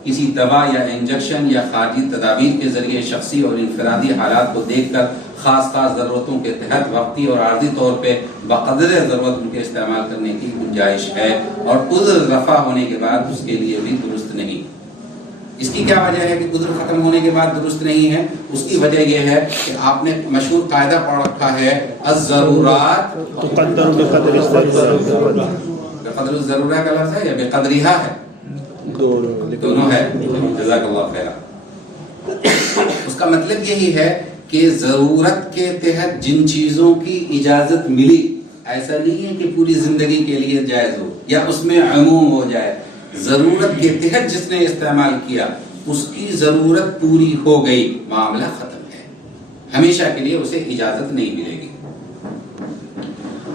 کسی دوا یا انجیکشن یا خارجی تدابیر کے ذریعے شخصی اور انفرادی حالات کو دیکھ کر خاص ضرورتوں کے تحت وقتی اور عارضی طور پہ بقدر ضرورت ان کے استعمال کرنے کی گنجائش ہے، اور عذر رفع ہونے کے بعد اس کے لیے بھی درست نہیں۔ اس کی کیا وجہ ہے کہ عذر ختم ہونے کے بعد درست نہیں ہے؟ اس کی وجہ یہ ہے کہ آپ نے مشہور قاعدہ پڑھ رکھا ہے، الضرورات تقدر بقدر الضرورت۔ بقدر الضرورہ کا لفظ ہے یا بقدرها ہے؟ دونوں ہے، جزاک اللہ خیر۔ اس کا مطلب یہی ہے کہ ضرورت کے تحت جن چیزوں کی اجازت ملی، ایسا نہیں ہے کہ پوری زندگی کے لیے جائز ہو یا اس میں عموم ہو جائے، ضرورت کے تحت جس نے استعمال کیا اس کی ضرورت پوری ہو گئی، معاملہ ختم ہے، ہمیشہ کے لیے اسے اجازت نہیں ملے گی۔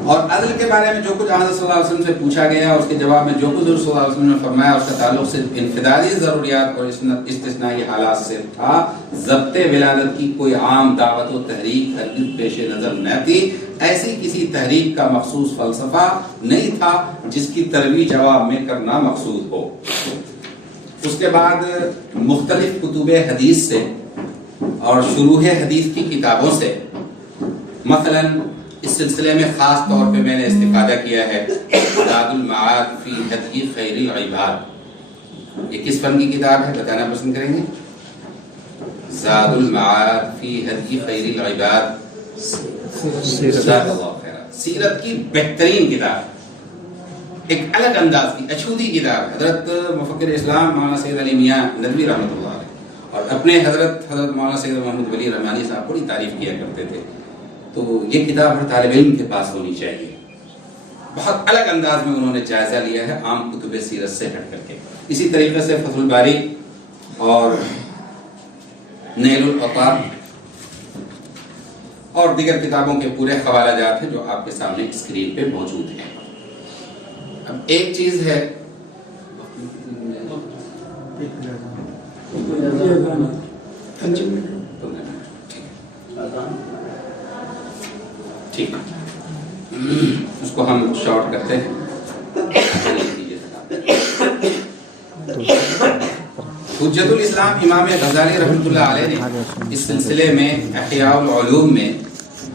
اور عدل کے بارے میں جو کچھ حضرت صلی اللہ علیہ وسلم سے پوچھا گیا، اس کے جواب میں جو کچھ حضور صلی اللہ علیہ وسلم نے فرمایا، اس کا تعلق صرف انفرادی ضروریات اور استثنائی حالات سے تھا۔ ضبط ولادت کی کوئی عام دعوت و تحریک ہرگز پیش نظر نہ تھی، ایسی کسی تحریک کا مخصوص فلسفہ نہیں تھا جس کی ترویج عوام میں کرنا مقصود ہو۔ اس کے بعد مختلف کتب حدیث سے اور شروح حدیث کی کتابوں سے، مثلا اس سلسلے میں خاص طور پہ میں نے استفادہ کیا ہے زاد المعاد فی ہدی خیر العباد۔ یہ کس فن کی کتاب ہے بتانا پسند کریں گے؟ زاد المعاد فی ہدی خیر العباد، سیرت کی بہترین کتاب، ایک الگ انداز کی اچھوتی کتاب ہے۔ حضرت مفکر اسلام مولانا سید علی میاں ندوی رحمۃ اللہ علیہ اور اپنے حضرت مولانا سید محمود ولی رحمانی صاحب بڑی تعریف کیا کرتے تھے، تو یہ کتاب ہر طالب علم کے پاس ہونی چاہیے۔ بہت الگ انداز میں انہوں نے جائزہ لیا ہے عام کتب سیرت سے ہٹ کر کے. اسی طریقے سے فتح الباری اور نیل الاوطار اور دیگر کتابوں کے پورے حوالہ جات ہیں جو آپ کے سامنے اسکرین پہ موجود ہیں. اب ایک چیز ہے ٹھیک اس کو ہم شارٹ کرتے ہیں. حجت الاسلام امام غزالی رحمۃ اللہ علیہ نے اس سلسلے میں احیاء العلوم میں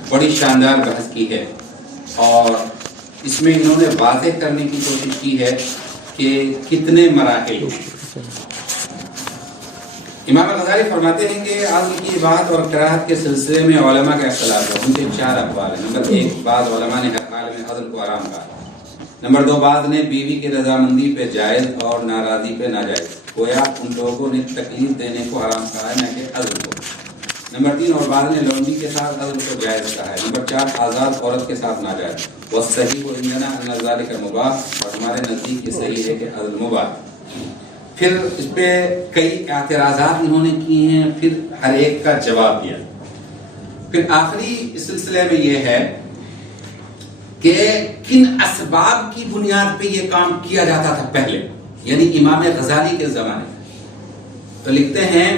بڑی شاندار بحث کی ہے اور اس میں انہوں نے واضح کرنے کی کوشش کی ہے کہ کتنے مراحل ہیں. امام غزالی فرماتے ہیں کہ عزل کی بات اور کراہت کے سلسلے میں علماء کا اختلاف ہے. ان کے 4 اقوال ہیں. نمبر 1 بعض علماء نے ہر حال میں عزل کو حرام کہا. نمبر 2 بعض نے بیوی کی رضامندی پہ جائز اور ناراضی پہ ناجائز. گویا ان لوگوں نے تکلیف دینے کو حرام کہا ہے نہ کہ عزل کو. نمبر 3 اور بعض نے لونڈی کے ساتھ عزل کو جائز کہا ہے. نمبر 4 آزاد عورت کے ساتھ ناجائز. والصحیح عندنا ان ذلک مباح اور ہمارے نزدیک یہ صحیح ہے کہ عزل مباح. پھر اس پہ کئی اعتراضات انہوں نے کیے ہیں پھر ہر ایک کا جواب دیا. پھر آخری اس سلسلے میں یہ ہے کہ کن اسباب کی بنیاد پہ یہ کام کیا جاتا تھا پہلے یعنی امام غزالی کے زمانے میں. تو لکھتے ہیں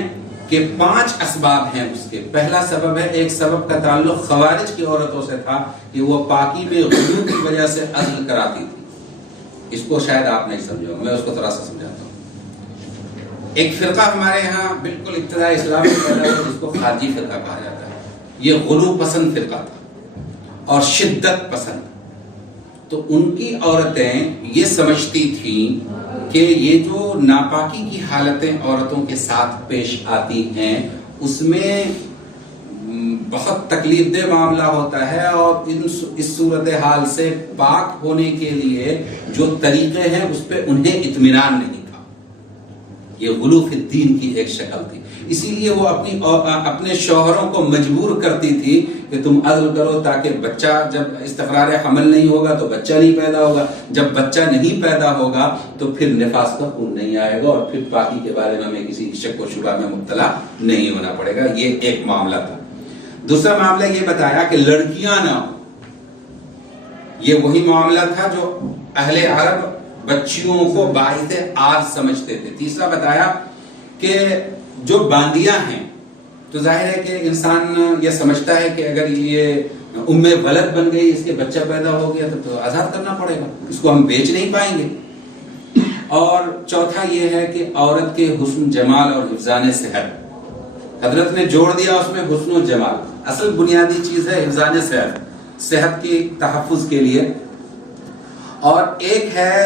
کہ 5 اسباب ہیں اس کے. پہلا سبب ہے ایک سبب کا تعلق خوارج کی عورتوں سے تھا کہ وہ پاکی میں غلو کی وجہ سے عزل کراتی تھی. اس کو شاید آپ نہیں سمجھو میں اس کو تھوڑا سا سمجھاتا ہوں. ایک فرقہ ہمارے ہاں بالکل ابتدائی اسلام میں پیدا ہوا جس کو خارجی فرقہ کہا جاتا ہے. یہ غلو پسند فرقہ تھا اور شدت پسند. تو ان کی عورتیں یہ سمجھتی تھیں کہ یہ جو ناپاکی کی حالتیں عورتوں کے ساتھ پیش آتی ہیں اس میں بہت تکلیف دہ معاملہ ہوتا ہے اور اس صورتحال سے پاک ہونے کے لیے جو طریقے ہیں اس پہ انہیں اطمینان نہیں تھا. یہ غلو فی الدین کی ایک شکل تھی. اسی لیے وہ اپنے شوہروں کو مجبور کرتی تھی کہ تم عزل کرو تاکہ بچہ جب استقرار حمل نہیں ہوگا تو بچہ نہیں پیدا ہوگا. جب بچہ نہیں پیدا ہوگا تو پھر نفاس کا خون نہیں آئے گا اور پھر پاکی کے بارے میں ہمیں کسی شک و شبہ میں مبتلا نہیں ہونا پڑے گا. یہ ایک معاملہ تھا. دوسرا معاملہ یہ بتایا کہ لڑکیاں نہ ہوں. یہ وہی معاملہ تھا جو اہل عرب بچیوں کو باعث عار سمجھتے تھے. تیسرا بتایا کہ جو باندیاں ہیں تو ظاہر ہے کہ انسان یہ سمجھتا ہے کہ اگر یہ ام ولد بن گئی اس کے بچہ پیدا ہو گیا تو آزاد کرنا پڑے گا. اس کو ہم بیچ نہیں پائیں گے. اور چوتھا یہ ہے کہ عورت کے حسن جمال اور حفظان صحت حضرت نے جوڑ دیا اس میں حسن و جمال. اصل بنیادی چیز ہے حفظان صحت کی تحفظ کے لیے. اور ایک ہے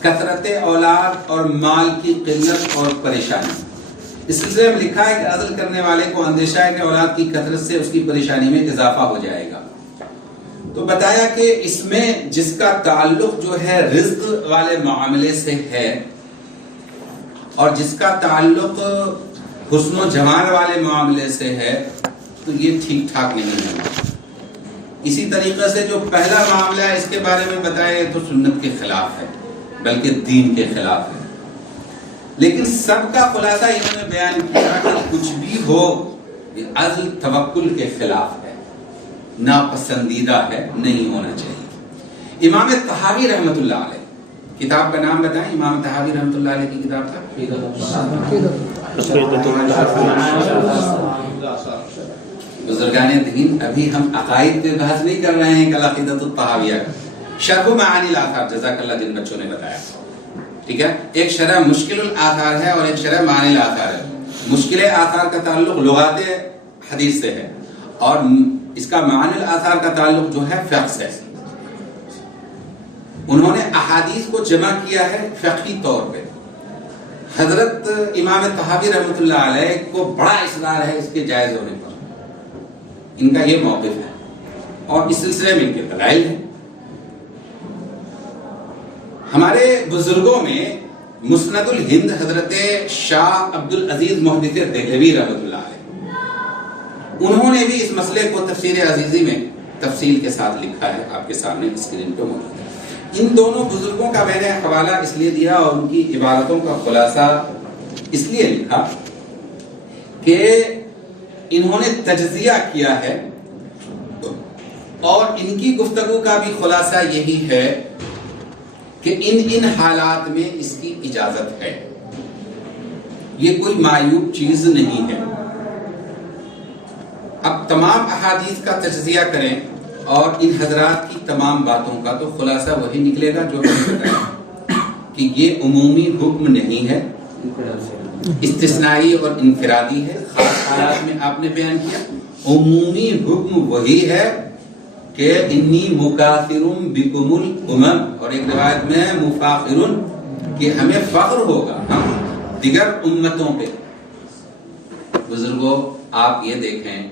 کثرت اولاد اور مال کی قلت اور پریشانی. اس سلسلے میں لکھا ہے کہ عزل کرنے والے کو اندیشہ ہے کہ اولاد کی کثرت سے اس کی پریشانی میں اضافہ ہو جائے گا. تو بتایا کہ اس میں جس کا تعلق جو ہے رزق والے معاملے سے ہے اور جس کا تعلق حسن و جمال والے معاملے سے ہے تو یہ ٹھیک ٹھاک نہیں ہے. اسی طریقے سے جو پہلا معاملہ ہے اس کے بارے میں بتایا تو سنت کے خلاف ہے بلکہ دین کے خلاف ہے. لیکن سب کا خلاصہ انہوں نے بیان کیا کہ کچھ بھی ہو یہ عزل توکل کے خلاف ہے, ناپسندیدہ ہے, نہیں ہونا چاہیے. امام طحاوی رحمۃ اللہ علیہ کتاب کا نام بتائیں. امام طحاوی رحمۃ اللہ علیہ کی کتاب تھا بزرگان دین. ابھی ہم عقائد پہ بحث نہیں کر رہے ہیں. العقیدۃ الطحاویہ شرح معانی الاثار جزاک اللہ جن بچوں نے بتایا. ٹھیک ہے, ایک شرح مشکل الاثار ہے اور ایک شرح معانی الاثار ہے. مشکل آثار کا تعلق لغات حدیث سے ہے اور اس کا معانی الاثار کا تعلق جو ہے فقہ سے. انہوں نے احادیث کو جمع کیا ہے فقہی طور پہ. حضرت امام طحاوی رحمۃ اللہ علیہ کو بڑا اصرار ہے اس کے جائز ہونے پر. ان کا یہ موقف ہے اور اس سلسلے میں ان کے دلائل ہیں. ہمارے بزرگوں میں مسند الہند حضرت شاہ عبد العزیز محدث دہلوی رحمۃ اللہ علیہ, انہوں نے بھی اس مسئلے کو تفسیر عزیزی میں تفصیل کے ساتھ لکھا ہے، آپ کے سامنے اسکرین پہ موجود ہے۔ ان دونوں بزرگوں کا میں نے حوالہ اس لیے دیا اور ان کی عبارتوں کا خلاصہ اس لیے لکھا کہ انہوں نے تجزیہ کیا ہے اور ان کی گفتگو کا بھی خلاصہ یہی ہے کہ ان حالات میں اس کی اجازت ہے، یہ کوئی معیوب چیز نہیں ہے۔ اب تمام احادیث کا تجزیہ کریں اور ان حضرات کی تمام باتوں کا تو خلاصہ وہی نکلے گا جو ہم نے بتایا کہ یہ عمومی حکم نہیں ہے، استثنائی اور انفرادی ہے۔ خاص حالات میں آپ نے بیان کیا، عمومی حکم وہی ہے کہ انی مکافر بکم الامم، اور ایک روایت میں مفاخر، کہ ہمیں فخر ہوگا ہم دیگر امتوں پہ۔ بزرگوں آپ یہ دیکھیں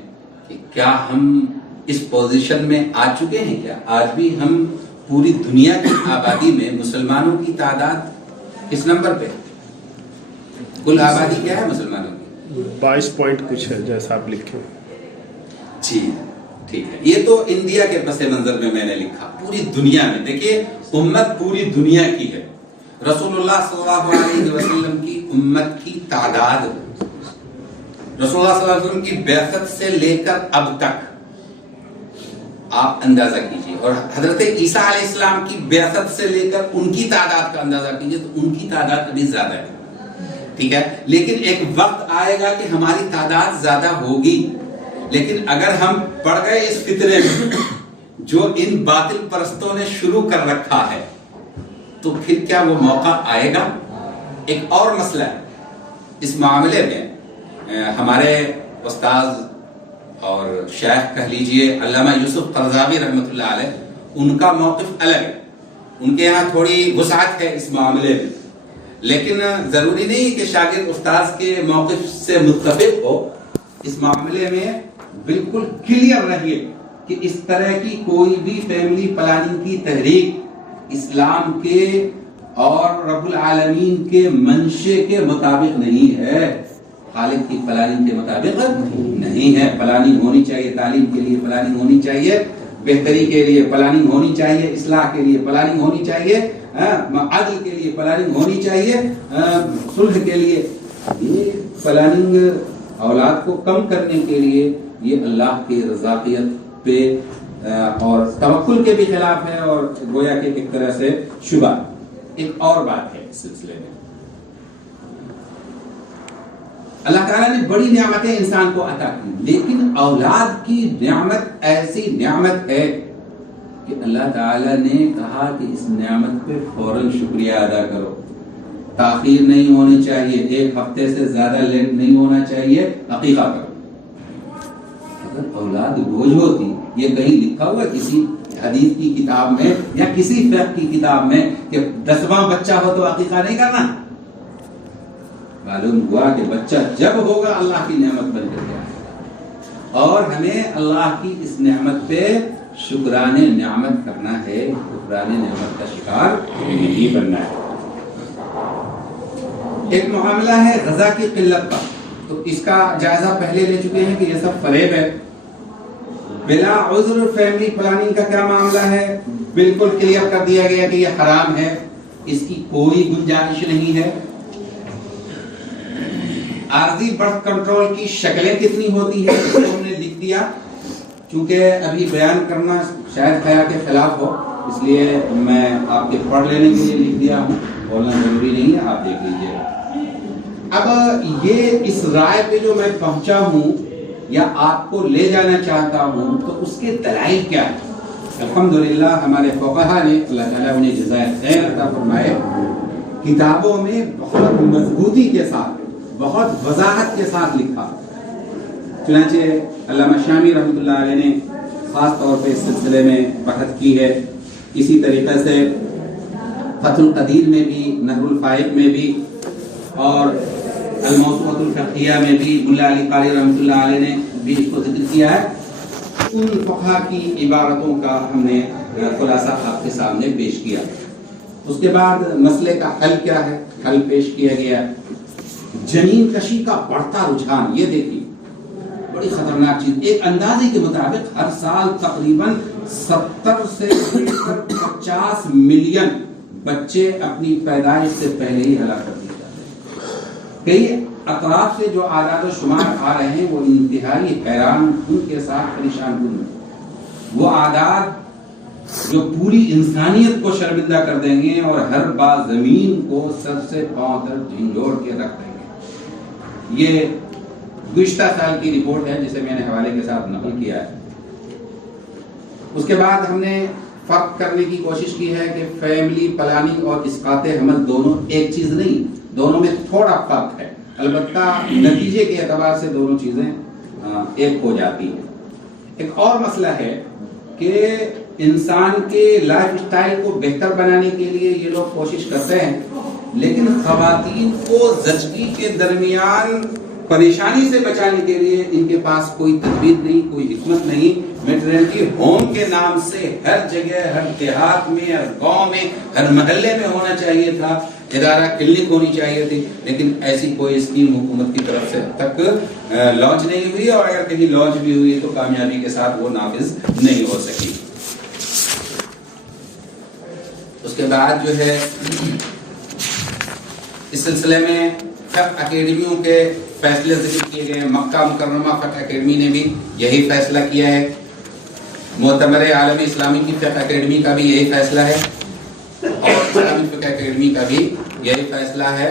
کہ کیا ہم اس پوزیشن میں آ چکے ہیں؟ کیا آج بھی ہم پوری دنیا کی آبادی میں مسلمانوں کی تعداد کس نمبر پہ؟ کل آبادی کیا ہے مسلمانوں کی؟ 22 پوائنٹ کچھ ہے جیسا آپ لکھے۔ جی ٹھیک ہے، یہ تو انڈیا کے پس منظر میں نے لکھا۔ پوری دنیا میں دیکھیے، امت پوری دنیا کی ہے۔ رسول اللہ صلی اللہ علیہ وسلم کی امت کی تعداد، رسول اللہ صلی اللہ علیہ وسلم کی بعثت سے لے کر اب تک آپ اندازہ کیجئے، اور حضرت عیسیٰ علیہ السلام کی بعثت سے لے کر ان کی تعداد کا اندازہ کیجئے تو ان کی تعداد ابھی زیادہ ہے، ٹھیک ہے؟ لیکن ایک وقت آئے گا کہ ہماری تعداد زیادہ ہوگی، لیکن اگر ہم پڑ گئے اس فتنے میں جو ان باطل پرستوں نے شروع کر رکھا ہے تو پھر کیا وہ موقع آئے گا؟ ایک اور مسئلہ ہے اس معاملے میں، ہمارے استاذ اور شیخ کہہ لیجئے علامہ یوسف قرضاوی رحمۃ اللہ علیہ، ان کا موقف الگ ہے، ان کے یہاں تھوڑی وسعت ہے اس معاملے میں، لیکن ضروری نہیں کہ شاگرد استاذ کے موقف سے متفق ہو۔ اس معاملے میں بالکل کلیئر رہیے کہ اس طرح کی کوئی بھی فیملی پلاننگ کی تحریک اسلام کے اور رب العالمین کے منشے کے مطابق نہیں ہے، خالق کی پلاننگ کے مطابق نہیں ہے۔ پلاننگ ہونی چاہیے، تعلیم کے لیے پلاننگ ہونی چاہیے، بہتری کے لیے پلاننگ ہونی چاہیے، اصلاح کے لیے پلاننگ ہونی چاہیے، عدل کے لیے پلاننگ ہونی چاہیے، صلح کے لیے۔ یہ پلاننگ اولاد کو کم کرنے کے لیے یہ اللہ کی رضاقیت پہ اور توکل کے بھی خلاف ہے، اور گویا کہ ایک طرح سے شبہ۔ ایک اور بات ہے اس سلسلے میں، اللہ تعالیٰ نے بڑی نعمتیں انسان کو عطا کی، لیکن اولاد کی نعمت ایسی نعمت ہے کہ اللہ تعالیٰ نے کہا کہ اس نعمت پہ فوراً شکریہ ادا کرو، تاخیر نہیں ہونی چاہیے، ایک ہفتے سے زیادہ لیٹ نہیں ہونا چاہیے، عقیقہ کرو۔ اگر اولاد بوجھ ہوتی، یہ کہیں لکھا ہوا کسی حدیث کی کتاب میں یا کسی فقہ کی کتاب میں کہ 10واں بچہ ہو تو عقیقہ نہیں کرنا؟ معلوم ہوا کہ بچہ جب ہوگا اللہ کی نعمت بن کر گیا، اور ہمیں اللہ کی اس نعمت پہ شکران نعمت کرنا ہے، شکران نعمت کا شکار نہیں بننا ہے۔ ایک معاملہ ہے غذا کی قلت کا، تو اس کا جائزہ پہلے لے چکے ہیں کہ یہ سب فریب ہے۔ بلا عذر فیملی پلاننگ کا کیا معاملہ ہے؟ بالکل کلیئر کر دیا گیا کہ یہ حرام ہے، اس کی کوئی گنجائش نہیں ہے۔ عارضی برتھ کنٹرول کی شکلیں کتنی ہوتی ہے اس کو ہم نے لکھ دیا، چونکہ ابھی بیان کرنا شاید حیا کے خلاف ہو، اس لیے میں آپ کے پڑھ لینے کے لیے لکھ دیا ہوں، بولنا ضروری نہیں ہے، آپ دیکھ لیجیے۔ اب یہ اس رائے پہ جو میں پہنچا ہوں یا آپ کو لے جانا چاہتا ہوں تو اس کے دلائل کیا ہے؟ الحمدللہ ہمارے فقہا نے، اللہ تعالیٰ انہیں جزائے خیر عطا فرمائے، کتابوں میں بہت مضبوطی کے ساتھ، بہت وضاحت کے ساتھ لکھا۔ چنانچہ علامہ شامی رحمۃ اللہ علیہ نے خاص طور پہ اس سلسلے میں بحث کی ہے، اسی طریقے سے فتح القدیر میں بھی، نحر الفائق میں بھی، اور الموسوعۃ الفقہیہ میں بھی ملا علی قاری رحمۃ اللہ علیہ نے بھی اس کو ذکر کیا ہے۔ ان فقہا کی عبارتوں کا ہم نے خلاصہ آپ کے سامنے پیش کیا۔ اس کے بعد مسئلے کا حل کیا ہے، حل پیش کیا گیا۔ جنین کشی کا بڑھتا رجحان، یہ دیکھیے بڑی خطرناک چیز. ایک اندازے کے مطابق ہر سال تقریباً 70 سے 50 ملین بچے اپنی پیدائش سے پہلے ہی ہلاک کر دیے جاتے ہیں. کئی اطراف سے جو اعداد و شمار آ رہے ہیں وہ انتہائی حیران کن کے ساتھ پریشان کن ہیں. وہ اعداد جو پوری انسانیت کو شرمندہ کر دیں گے اور ہر بات زمین کو سر سے پاؤں تک جھنجھوڑ کے رکھ دیں گے. یہ گزشتہ سال کی رپورٹ ہے جسے میں نے حوالے کے ساتھ نقل کیا ہے. اس کے بعد ہم نے فرق کرنے کی کوشش کی ہے کہ فیملی پلاننگ اور اسقاط حمل دونوں ایک چیز نہیں, دونوں میں تھوڑا فرق ہے. البتہ نتیجے کے اعتبار سے دونوں چیزیں ایک ہو جاتی ہیں. ایک اور مسئلہ ہے کہ انسان کے لائف سٹائل کو بہتر بنانے کے لیے یہ لوگ کوشش کرتے ہیں, لیکن خواتین کو زچگی کے درمیان پریشانی سے بچانے کے لیے ان کے پاس کوئی تدبیر نہیں, کوئی حکمت نہیں. میٹرنٹی ہوم کے نام سے ہر جگہ, ہر دیہات میں, ہر گاؤں میں, ہر محلے میں ہونا چاہیے تھا. ادارہ کلینک ہونی چاہیے تھی, لیکن ایسی کوئی اسکیم حکومت کی طرف سے تک لانچ نہیں ہوئی, اور اگر کہیں لانچ بھی ہوئی تو کامیابی کے ساتھ وہ نافذ نہیں ہو سکی. اس کے بعد جو ہے اس سلسلے میں فقہ اکیڈمیوں کے فیصلے ذکر کیے گئے. مکہ مکرمہ فقہ اکیڈمی نے بھی یہی فیصلہ کیا ہے. معتمر عالمی اسلامی کی فقہ اکیڈمی کا بھی یہی فیصلہ ہے, اور اسلامی فقہ اکیڈمی کا بھی یہی فیصلہ ہے.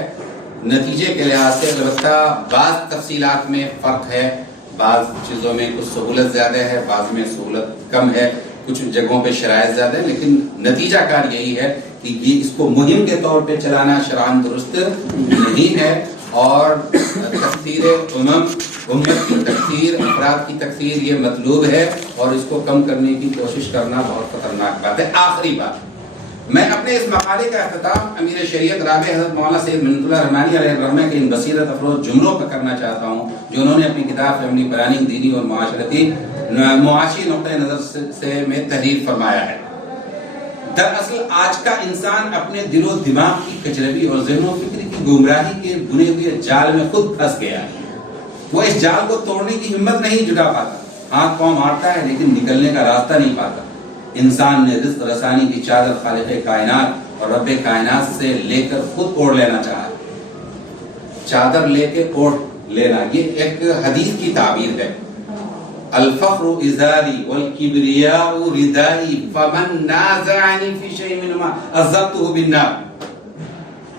نتیجے کے لحاظ سے البتہ بعض تفصیلات میں فرق ہے. بعض چیزوں میں کچھ سہولت زیادہ ہے, بعض میں سہولت کم ہے, کچھ جگہوں پہ شرائط زیادہ ہے, لیکن نتیجہ کار یہی ہے کہ یہ اس کو مہم کے طور پہ چلانا شرعاً درست نہیں ہے. اور تکثیر امت کی تکثیر, افراد کی تکثیر یہ مطلوب ہے, اور اس کو کم کرنے کی کوشش کرنا بہت خطرناک بات ہے. آخری بات, میں اپنے اس مقالے کا اختتام امیر شریعت رابع حضرت مولانا سید منت اللہ رحمانی علیہ الرحمہ کے ان بصیرت افروز جملوں پر کرنا چاہتا ہوں جو انہوں نے اپنی کتاب فیملی پلاننگ دینی اور معاشی نقطۂ نظر سے میں تحریر فرمایا ہے. دراصل آج کا انسان اپنے دل و دماغ کی کچربی اور ذہن و فکر کی گمراہی کے بنے ہوئے جال میں خود پھنس گیا ہے. وہ اس جال کو توڑنے کی ہمت نہیں جٹا پاتا, ہاتھ پاؤں مارتا ہے لیکن نکلنے کا راستہ نہیں پاتا. انسان نے رزق رسانی کی چادر خالق کائنات اور رب کائنات سے لے کر خود اوڑھ لینا چاہا. چادر لے کے اوڑھ لینا, یہ ایک حدیث کی تعبیر ہے. الفخر ازاری والکبریاء ردائی فمن نازعنی فی شیء منہما عذبتہ بالنار.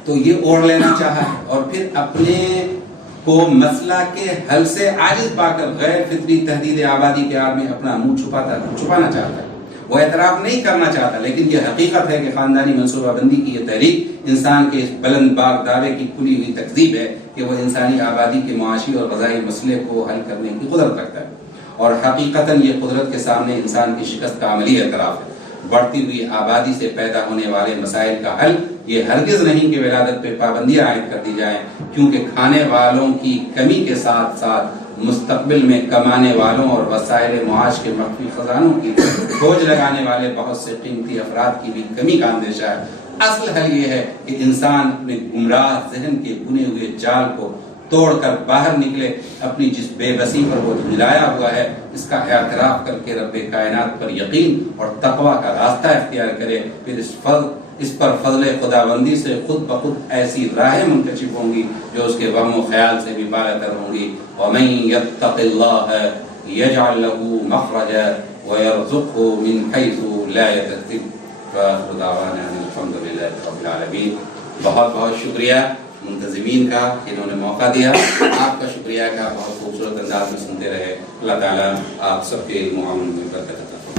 تو یہ اوڑھ لینا چاہا ہے, اور پھر اپنے کو مسئلہ کے حل سے عاجز پا کر غیر فطری تحدید آبادی کے آڑ میں اپنا منہ چھپانا چاہتا ہے. وہ اعتراف نہیں کرنا چاہتا, لیکن یہ حقیقت ہے کہ خاندانی منصوبہ بندی کی یہ تحریک انسان کے اس بلند باغ دعوے کی کھلی ہوئی تکذیب ہے کہ وہ انسانی آبادی کے معاشی اور غذائی مسئلے کو حل کرنے کی قدرت رکھتا ہے. اور حقیقتاً یہ قدرت کے سامنے انسان کی شکست کا عملی اعتراف ہے. بڑھتی ہوئی آبادی سے پیدا ہونے والے مسائل کا حل یہ ہرگز نہیں کہ ولادت پہ پابندیاں عائد کر دی جائیں, کیونکہ کھانے والوں کی کمی کے ساتھ ساتھ مستقبل میں کمانے والوں اور وسائل معاش کے مخفی خزانوں کی کھوج لگانے والے بہت سے قیمتی افراد کی بھی کمی کا اندیشہ ہے. اصل حل یہ ہے کہ انسان اپنے گمراہ ذہن کے بنے ہوئے جال کو توڑ کر باہر نکلے, اپنی جس بے بسی پر وہ ملایا ہوا ہے اس کا اعتراف کر کے رب کائنات پر یقین اور تقوی کا راستہ اختیار کرے. پھر اس پر فضل خداوندی سے خود بخود ایسی راہیں منکشف ہوں گی جو اس کے وہم و خیال سے بھی بالاتر ہوں گی. وَمَن يَتَّقِ اللَّهَ يَجْعَلْ لَهُ مَخْرَجًا وَيَرْزُقْهُ مِنْ حَيْثُ لَا يَحْتَسِبُ. وَآخِرُ دَعْوَانَا أَنِ الْحَمْدُ لِلَّهِ رَبِّ الْعَالَمِينَ. بہت بہت شکریہ منتظمین کا کہ انہوں نے موقع دیا. آپ کا شکریہ کا بہت خوبصورت انداز میں سنتے رہے. اللہ تعالیٰ آپ سب کے علم و عمل میں برکت عطا فرمائے.